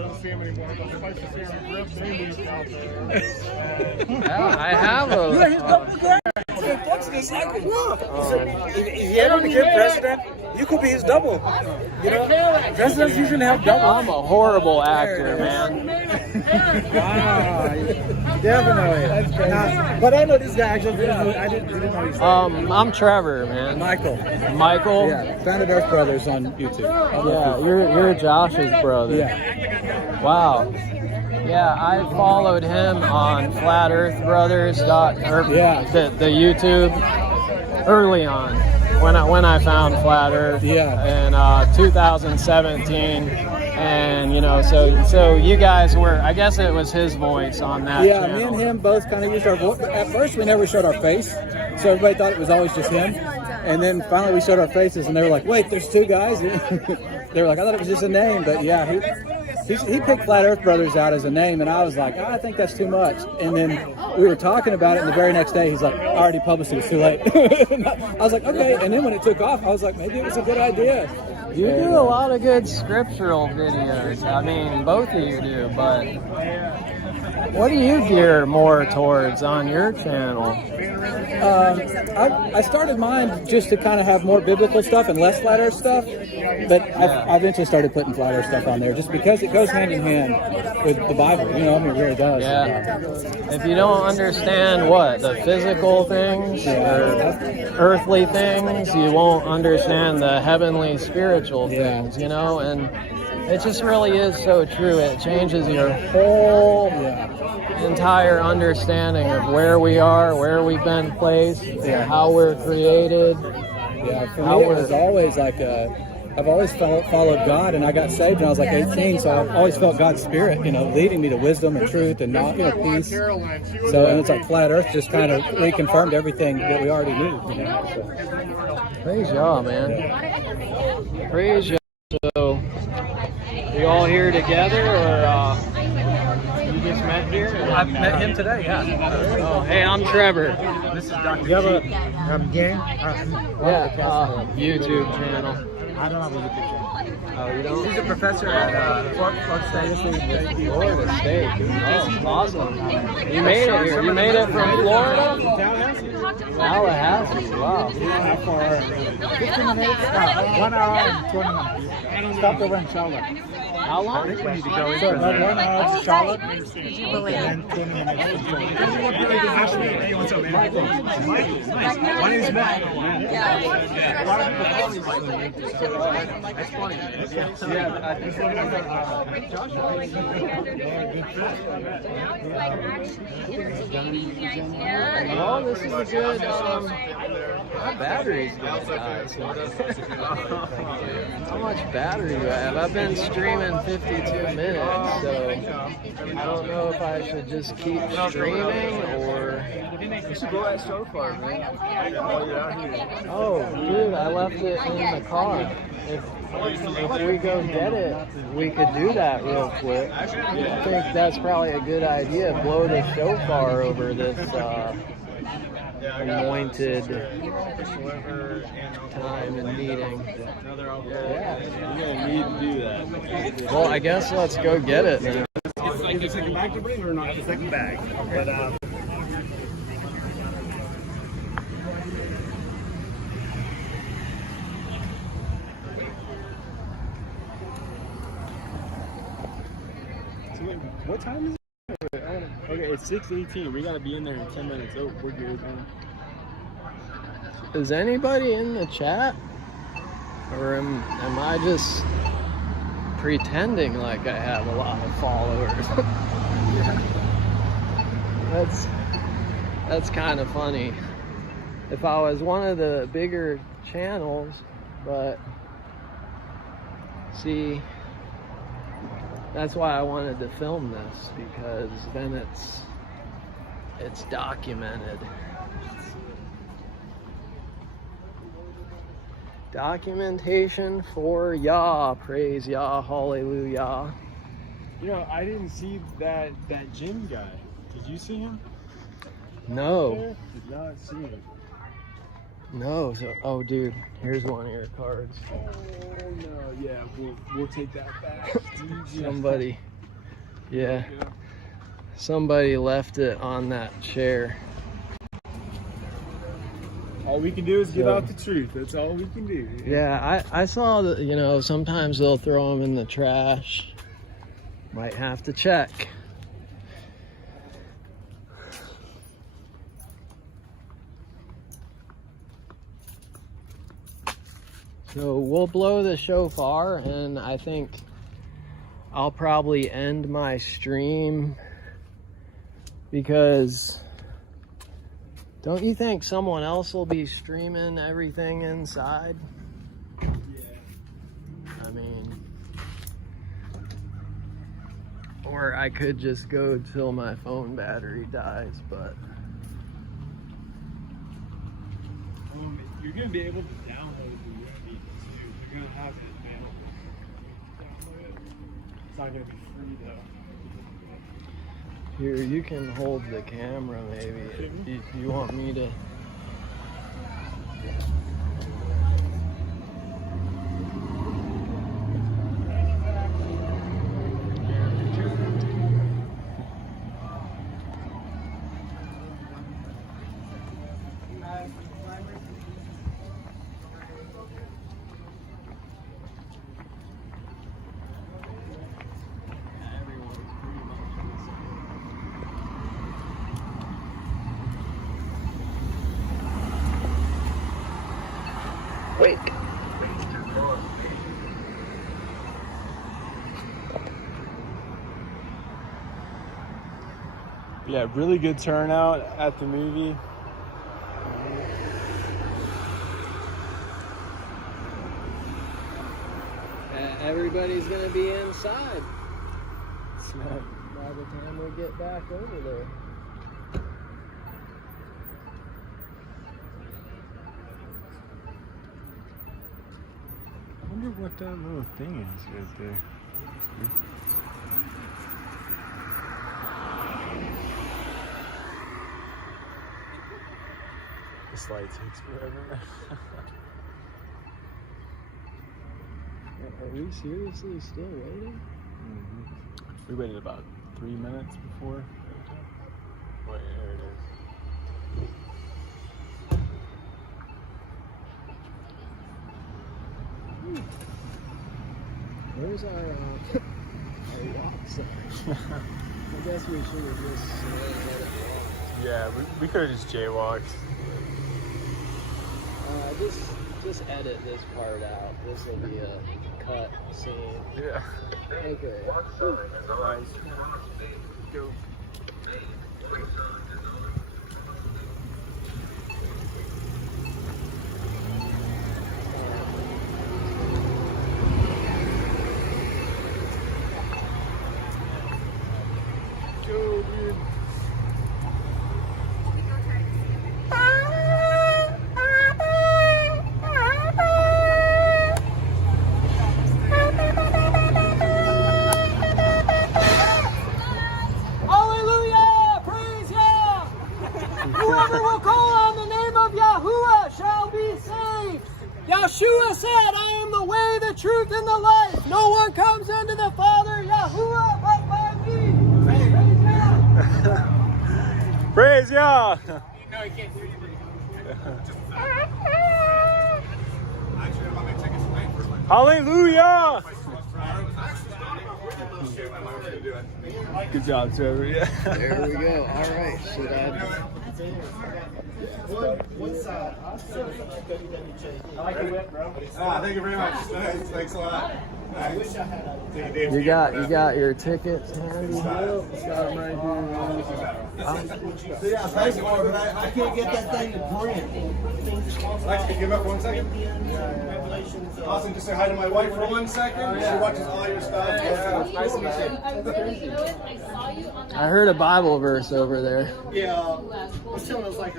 don't see him anymore. If I see him in grips, they moved out there. Yeah, I have a. If you ever became president, you could be his double. You know, presidents usually have double. I'm a horrible actor, man. Definitely. But I know this guy actually. I didn't know his name. I'm Trevor, man. Michael. Michael. Yeah, Founded Earth Brothers on YouTube. Yeah, you're Josh's brother. Yeah. Wow. Yeah, I followed him on Flat Earth Brothers. The YouTube early on. when I found Flat Earth Yeah. in 2017, and you know, so you guys were, I guess it was his voice on that. Yeah, channel. me and him both kind of used our voice. At first, we never showed our face, so everybody thought it was always just him. And then finally, we showed our faces, and they were like, "Wait, there's two guys." They were like, "I thought it was just a name," but yeah, he picked Flat Earth Brothers out as a name, and I was like, I think that's too much. And then we were talking about it, and the very next day, he's like, I already published it, it's too late. I was like, okay. And then when it took off, I was like, maybe it was a good idea. You do a lot of good scriptural videos. I mean, both of you do, but what do you gear more towards on your channel? I started mine just to kind of have more biblical stuff and less Flat Earth stuff, but I eventually started putting Flat Earth stuff on there just because it goes hand in hand with the Bible. You know, I mean, it really does. Yeah. If you don't understand the physical things or earthly things, you won't understand the heavenly spiritual things, you know, and it just really is so true. It changes your whole entire understanding of where we are, where we've been placed, how we're created. Yeah, for me, it was always like I've always followed God, and I got saved when I was like 18, so I've always felt God's Spirit, you know, leading me to wisdom and truth and peace. So, and it's like Flat Earth just kind of reconfirmed everything that we already knew, you know. So. Praise y'all, man. Praise y'all. So, you all here together, or you just met here? I met him today, yeah. Oh, hey, I'm Trevor. This is Dr. You have a game? YouTube channel. I don't have a YouTube channel. Oh, you don't? He's a professor at Florida State. Florida State. Oh, awesome. You made it here. You made it from Florida? Tallahassee. Wow. How far? 15 minutes? 1 hour and 20 minutes. Stop over in Charlotte. How long? We need to go in. So, 1 hour to Charlotte, and then 20 minutes to Florida. Hey, what's up, man? Michael. Nice. My name's Matt. A lot of people call me Michael. That's funny. Yeah, I think Well, this is a good, my battery's gonna die. How much battery do I have? I've been streaming 52 minutes, so I don't know if I should just keep streaming or... You should go at so far, man. While you're out here. Oh, dude, I left it in the car. If we go get it, we could do that real quick. I think that's probably a good idea. Blow the shofar over this anointed time and meeting. Yeah, You're gonna need to do that. well, I guess let's go get it. Is the second bag to bring or not? The second bag. But what time is it? Okay, it's 6:18. We gotta be in there in 10 minutes. Oh, we're good, man. Is anybody in the chat? Or am I just pretending like I have a lot of followers? That's kind of funny. If I was one of the bigger channels, but see, that's why I wanted to film this, because then it's documented. Documentation for Yah. Praise Yah. Hallelujah. You know, I didn't see that gym guy. Did you see him? No. Did not see him. No. So, oh, dude, here's one of your cards. Oh no, yeah, we'll take that back. Somebody, yeah, somebody left it on that chair. All we can do is give out the truth. That's all we can do. Yeah, I saw that, you know, sometimes they'll throw them in the trash. Might have to check. So we'll blow the shofar, and I think I'll probably end my stream because Don't you think someone else will be streaming everything inside? I mean, or I could just go till my phone battery dies, but You're going to be able to download the movie too. You're going to have it available. Download it. It's not going to be free though. here, you can hold the camera maybe if you want me to. Wait. Yeah, really good turnout at the movie. Everybody's gonna be inside by the time we get back over there. I wonder what that little thing is right there. This light takes forever. Are we seriously still waiting? Mm-hmm. We waited about 3 minutes before. Wait, there it is. Where's our walk sign? I guess we should have just let it walk. Yeah, we could have just jaywalked. Just edit this part out. This will be a cut scene. Yeah. Okay. Nice. Go. Go, dude. Hallelujah! Praise Yah! Whoever will call on the name of Yahuwah shall be saved. Yeshua said, I am the way, the truth, and the life. No one comes unto the Father, Yahuwah, but by me. Praise Yah! Praise Yah! No, he can't do it. Hallelujah! Good job, Trevor. Yeah. There we go. All right. Should I? One side. I like the whip, bro. Thank you very much. Thanks a lot. I wish I had a... You got your tickets handy? Yeah, thank you, but I can't get that thing to print. Can you give up 1 second? Awesome. Just say hi to my wife for 1 second. She watches all your stuff. Nice to meet you. I heard a Bible verse over there. Yeah, I was telling us like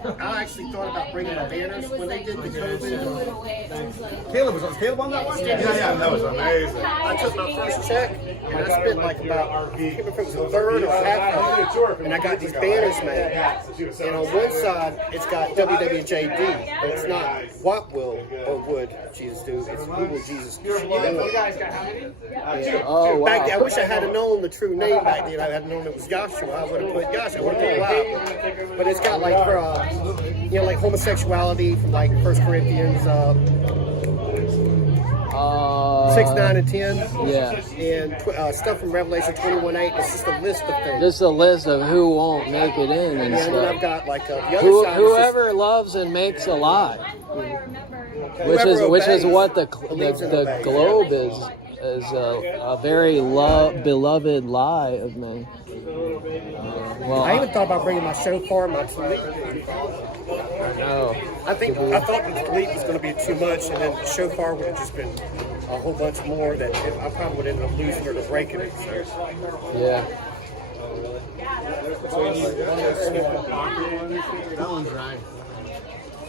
I actually thought about bringing my banners when they did the COVID. Caleb was on that one? Yeah, that was amazing. I took my first check and I spent like about, I can't remember if it was a third or half of it, and I got these banners made. And on one side, it's got WWJD, but it's not what will or would Jesus do, it's who will Jesus do. You guys got how many? Oh, wow. Back then, I wish I had known the true name back then. I had known it was Joshua. I would have put Joshua. I would have put Wow. But it's got like for like homosexuality from like 1 Corinthians 6, 9, and 10. Yeah. And stuff from Revelation 21:8. It's just a list of things. Just a list of who won't make it in and And then I've stuff. got like the other side. Whoever loves and makes alive, which is what the globe is a very beloved lie of men. Well, I even thought about bringing my shofar, my tallit. no. I thought the tallit was going to be too much, and then the shofar would have just been a whole bunch more that I probably would end up losing or just breaking it. So. Yeah. That one's right.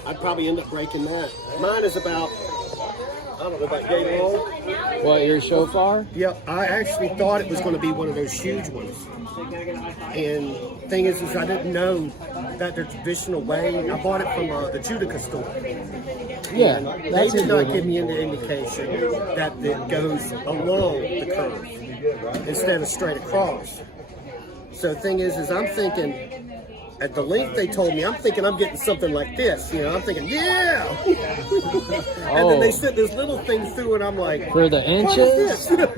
I'd probably end up breaking that. Mine is about, I don't know, about yay long. What, your shofar? Yep, I actually thought it was going to be one of those huge ones. And thing is I didn't know that their traditional way. I bought it from the Judica store. Yeah, And they that's did a not good give one. me any indication that it goes along the curve instead of straight across. So the thing is I'm thinking, at the length they told me, I'm thinking I'm getting something like this. You know, I'm thinking, yeah! And then they sent this little thing through and I'm like, For the what inches? is this?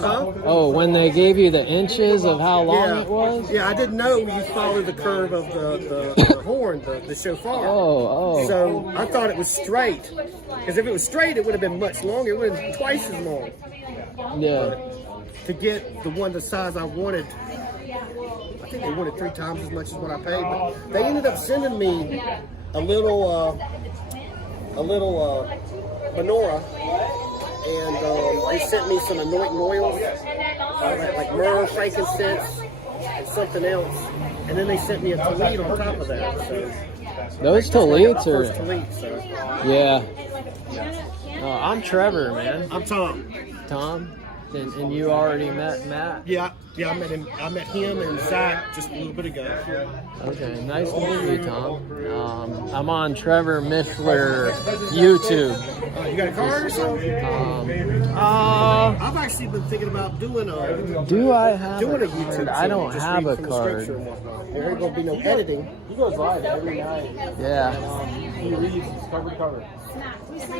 Huh? Oh, when they gave you the inches of how long it was? Yeah, I didn't know you follow the curve of the horn, the shofar. Oh. So I thought it was straight. Because if it was straight, it would have been much longer. It would have been twice as long. Yeah. To get the one the size I wanted, I think they wanted 3 times as much as what I paid. But they ended up sending me a little menorah. And they sent me some anointing oils, like myrrh, frankincense, and something else. And then they sent me a tallit on top of that. So Those tallits are... first tallit, so. Yeah. I'm Trevor, man. I'm Tom. Tom? And you already met Matt? Yeah, I met him. I met him and Zach just a little bit ago. Okay, nice to meet you, Tom. I'm on Trevor Mishler YouTube. You got a card or something? I've actually been thinking about doing a Do I have doing a a YouTube. card? I don't just have read a from the card. scripture and whatnot. There ain't gonna be no editing. He goes live every night. Yeah. He reads cover to cover.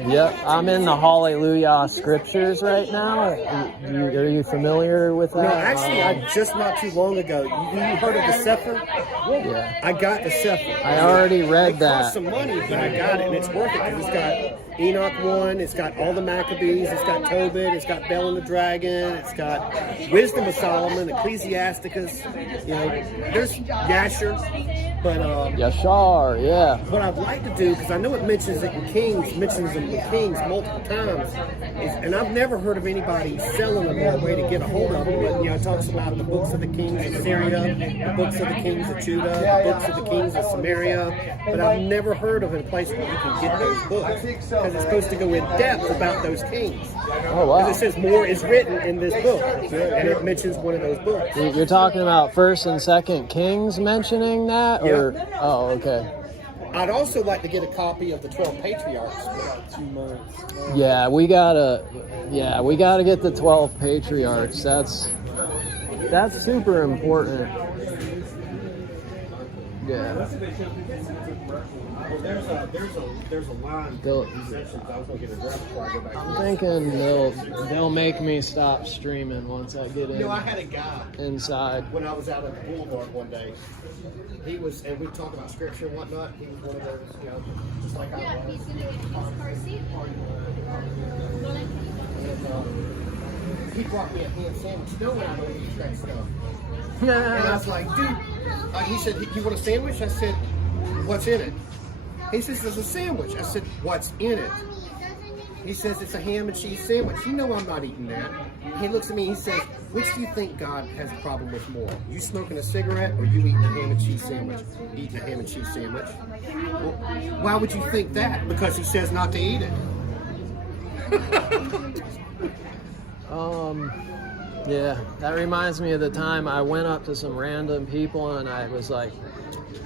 Yep, I'm in the Hallelujah scriptures right now. Are you familiar with that? No, actually, I just not too long ago. You heard of the Sefer? Yeah. I got the Sefer. I already read It that. cost some money, but I got it, and it's worth it. 'Cause it's got Enoch 1, it's got all the Maccabees, it's got Tobit, it's got Bel and the Dragon, it's got Wisdom of Solomon, Ecclesiasticus. You know, there's Yasher, but Yashar, yeah. what I'd like to do, because I know it mentions it in Kings, mentions them in Kings multiple times, and I've never heard of anybody selling them or a way to get a hold of them. But it talks about the books of the kings of Syria, the books of the kings of Judah, the books of the kings of Samaria. But I've never heard of a place where you can get those books because it's supposed to go in depth about those kings. Oh, wow. Because it says more is written in this book, and it mentions one of those books. You're talking about 1st and 2nd Kings mentioning that? Or Oh, okay. I'd also like to get a copy of the 12 Patriarchs. Yeah, we gotta get the 12 patriarchs. That's super important. Yeah. There's a line. I'm thinking they'll make me stop streaming once I get in. I had a guy inside. when I was out at the boulevard one day. He was, and we talked about scripture and whatnot. He was one of those, just like I was. He's gonna get his car seat. He brought me a ham sandwich. No one I don't eat that stuff. And I was like, dude, he said, you want a sandwich? I said, what's in it? He says, there's a sandwich. I said, what's in it? He says, it's a ham and cheese sandwich. You know I'm not eating that. He looks at me, he says, which do you think God has a problem with more? You smoking a cigarette or you eating a ham and cheese sandwich? Eating a ham and cheese sandwich. Well, why would you think that? Because he says not to eat it. Yeah, that reminds me of the time I went up to some random people and I was like,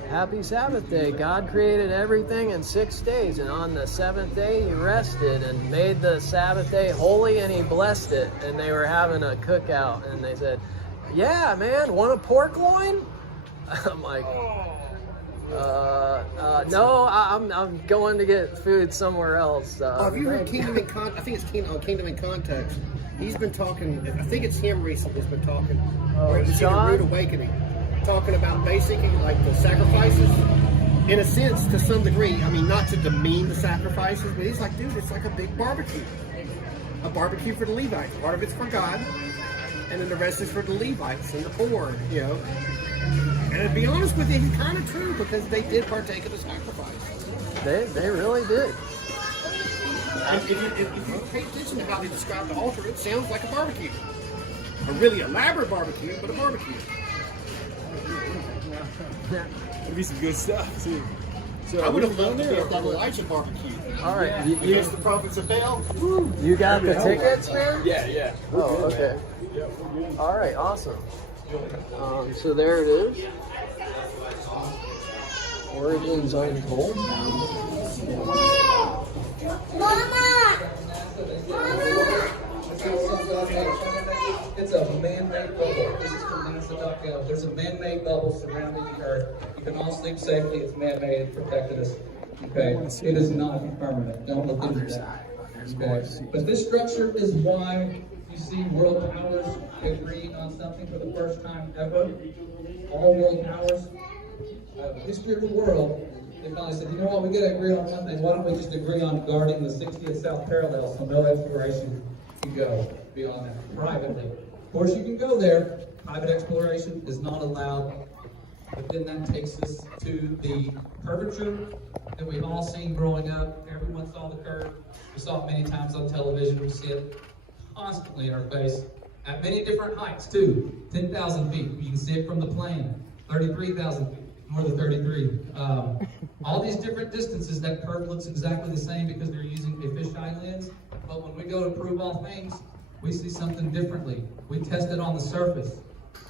Happy Sabbath Day. God created everything in 6 days, and on the 7th day he rested and made the Sabbath day holy, and he blessed it. And they were having a cookout, and they said, yeah, man, want a pork loin? I'm like, no, I'm going to get food somewhere else. Have you heard Kingdom in Context? I think it's Kingdom in Context. He's been talking, I think it's him recently has been talking. Or it's Sean? Rude Awakening. Talking about basically like the sacrifices, in a sense, to some degree. I mean, not to demean the sacrifices, but he's like, dude, it's like a big barbecue. A barbecue for the Levites. Part of it's for God, and then the rest is for the Levites and the poor, And to be honest with you, he's kind of true because they did partake of the sacrifice. They really did. And if you pay attention to how they describe the altar, it sounds like a barbecue. A really elaborate barbecue, but a barbecue. That'd be some good stuff too. So I would have loved to be at that Elijah barbecue. All right, Against the prophets of Baal. you got the tickets, man? yeah. Oh, okay. All right, awesome. So there it is. Origins Untold. It's a man-made bubble. This is from NASA.gov. There's a man-made bubble surrounding the Earth. You can all sleep safely. It's man-made. It protected us. Okay? It is not permanent. Don't look into that. Okay? But this structure is why you see world powers agreeing on something for the first time ever. All world powers. The history of the world, they finally said, you know what, we got to agree on one thing. Why don't we just agree on guarding the 60th South Parallel so no exploration can go beyond that privately? Of course, you can go there. Private exploration is not allowed. But then that takes us to the curvature that we've all seen growing up. Everyone saw the curve. We saw it many times on television. We see it constantly in our face at many different heights, too. 10,000 feet. You can see it from the plane. 33,000 feet. More than 33. All these different distances, that curve looks exactly the same because they're using a fisheye lens. But when we go to prove all things, we see something differently. We test it on the surface,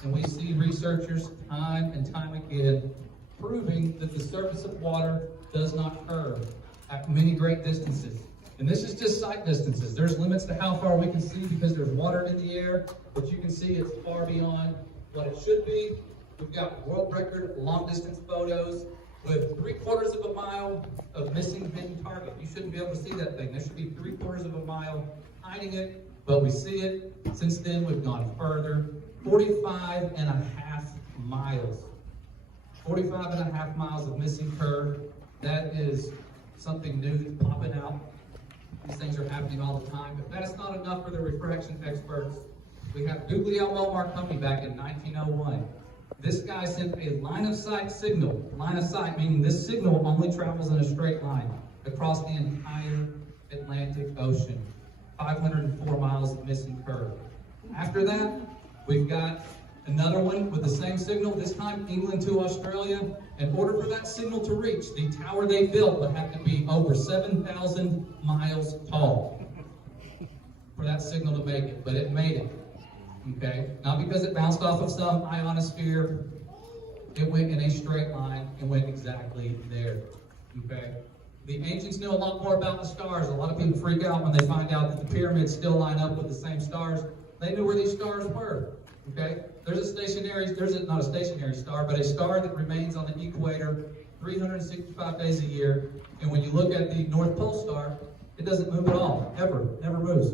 and we see researchers time and time again proving that the surface of water does not curve at many great distances. And this is just sight distances. There's limits to how far we can see because there's water in the air, but you can see it's far beyond what it should be. We've got world record long distance photos with 3/4 of a mile of missing hidden target. You shouldn't be able to see that thing. There should be 3/4 of a mile hiding it, but we see it. Since then, we've gone further. 45.5 miles. 45.5 miles of missing curve. That is something new that's popping out. These things are happening all the time. But that's not enough for the refraction experts. We have Guglielmo Marconi back in 1901. This guy sent a line of sight signal. Line of sight meaning this signal only travels in a straight line across the entire Atlantic Ocean. 504 miles of missing curve. After that, we've got another one with the same signal, this time England to Australia. In order for that signal to reach, the tower they built would have to be over 7,000 miles tall for that signal to make it, but it made it. Okay, not because it bounced off of some ionosphere. It went in a straight line and went exactly there. Okay, the ancients knew a lot more about the stars. A lot of people freak out when they find out that the pyramids still line up with the same stars. They knew where these stars were. Okay, not a stationary star, but a star that remains on the equator 365 days a year. And when you look at the North Pole star, it doesn't move at all, ever, never moves.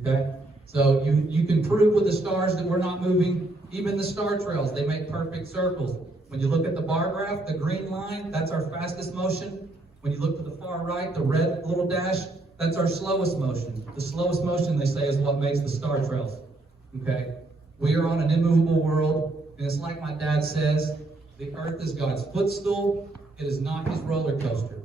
Okay. So you can prove with the stars that we're not moving. Even the star trails, they make perfect circles. When you look at the bar graph, the green line, that's our fastest motion. When you look to the far right, the red little dash, that's our slowest motion. The slowest motion, they say, is what makes the star trails. Okay? We are on an immovable world, and it's like my dad says, the earth is God's footstool. It is not his roller coaster.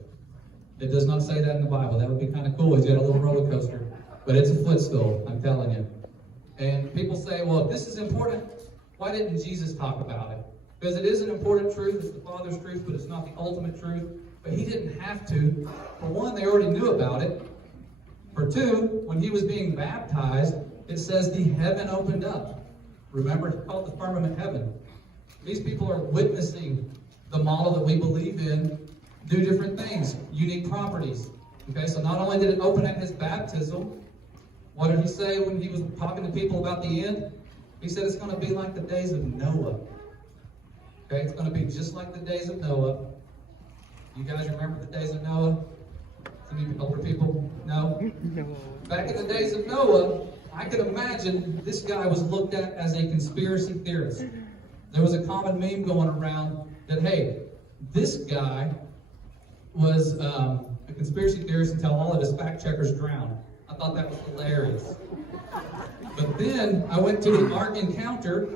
It does not say that in the Bible. That would be kind of cool. He's got a little roller coaster. But it's a footstool, I'm telling you. And people say, well, if this is important, why didn't Jesus talk about it? Because it is an important truth. It's the Father's truth, but it's not the ultimate truth. But he didn't have to. For one, they already knew about it. For two, when he was being baptized, it says the heaven opened up. Remember, it's called the firmament heaven. These people are witnessing the model that we believe in do different things, unique properties. Okay, so not only did it open at his baptism, what did he say when he was talking to people about the end? He said it's going to be like the days of Noah. Okay, it's going to be just like the days of Noah. You guys remember the days of Noah? Some of you older people? No? Back in the days of Noah, I can imagine this guy was looked at as a conspiracy theorist. There was a common meme going around that, hey, this guy was a conspiracy theorist until all of his fact checkers drowned. I thought that was hilarious. But then I went to the Ark Encounter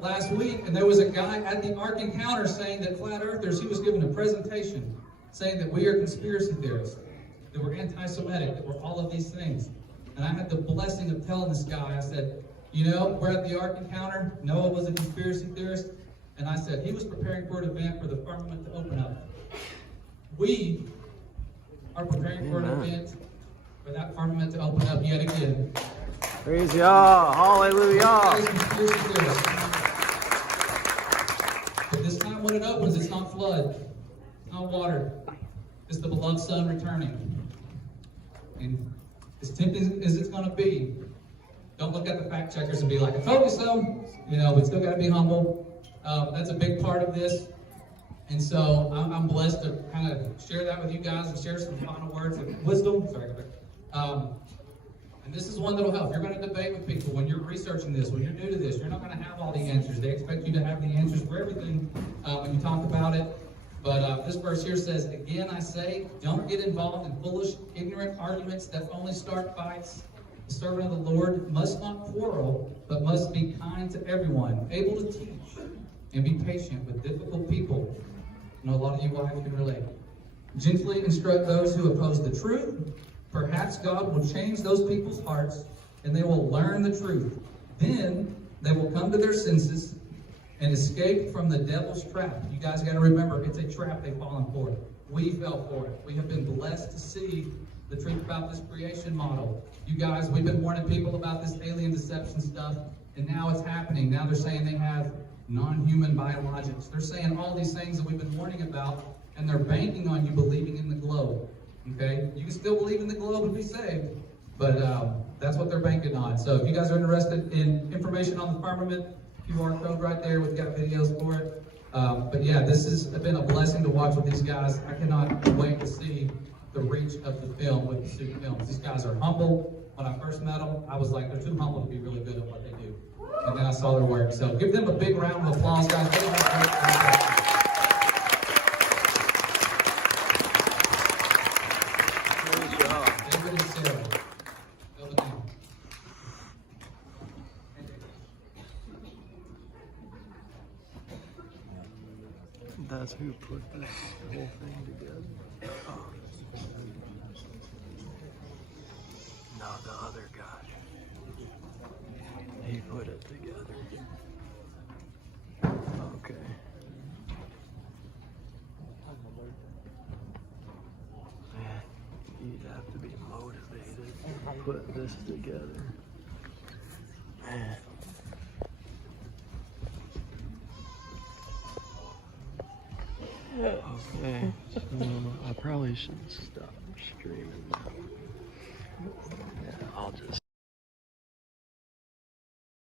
last week, and there was a guy at the Ark Encounter saying that flat earthers, he was giving a presentation saying that we are conspiracy theorists, that we're anti-Semitic, that we're all of these things. And I had the blessing of telling this guy, I said, you know, we're at the Ark Encounter, Noah was a conspiracy theorist, and I said, he was preparing for an event for the firmament to open up. We are preparing for an event for that firmament to open up yet again. Praise Yah. Hallelujah. But this time when it opens, it's not flood. It's not water. It's the beloved Son returning. And as tempting as it's going to be, don't look at the fact checkers and be like, I told you so. You know, we still got to be humble. That's a big part of this. And so I'm blessed to kind of share that with you guys and share some final words of wisdom. Sorry, and this is one that'll help. You're going to debate with people when you're researching this, when you're new to this. You're not going to have all the answers. They expect you to have the answers for everything when you talk about it. But this verse here says, again, I say, don't get involved in foolish, ignorant arguments that only start fights. The servant of the Lord must not quarrel, but must be kind to everyone, able to teach, and be patient with difficult people. I know a lot of you wives can relate. Gently instruct those who oppose the truth. Perhaps God will change those people's hearts, and they will learn the truth. Then they will come to their senses and escape from the devil's trap. You guys got to remember, it's a trap they've fallen for. We fell for it. We have been blessed to see the truth about this creation model. You guys, we've been warning people about this alien deception stuff, and now it's happening. Now they're saying they have non-human biologics. They're saying all these things that we've been warning about, and they're banking on you believing in the globe. Okay? You can still believe in the globe and be saved, but that's what they're banking on. So if you guys are interested in information on the firmament, QR code right there. We've got videos for it. But yeah, this has been a blessing to watch with these guys. I cannot wait to see the reach of the film with the Suit Films. These guys are humble. When I first met them, I was like, they're too humble to be really good at what they do. And then I saw their work. So give them a big round of applause, guys. David and Sarah. Over there. That's who put this whole thing together. Oh. No, the other guy. He put it together. Okay. Man, you'd have to be motivated to put this together. Man. Okay, so I probably should stop streaming now.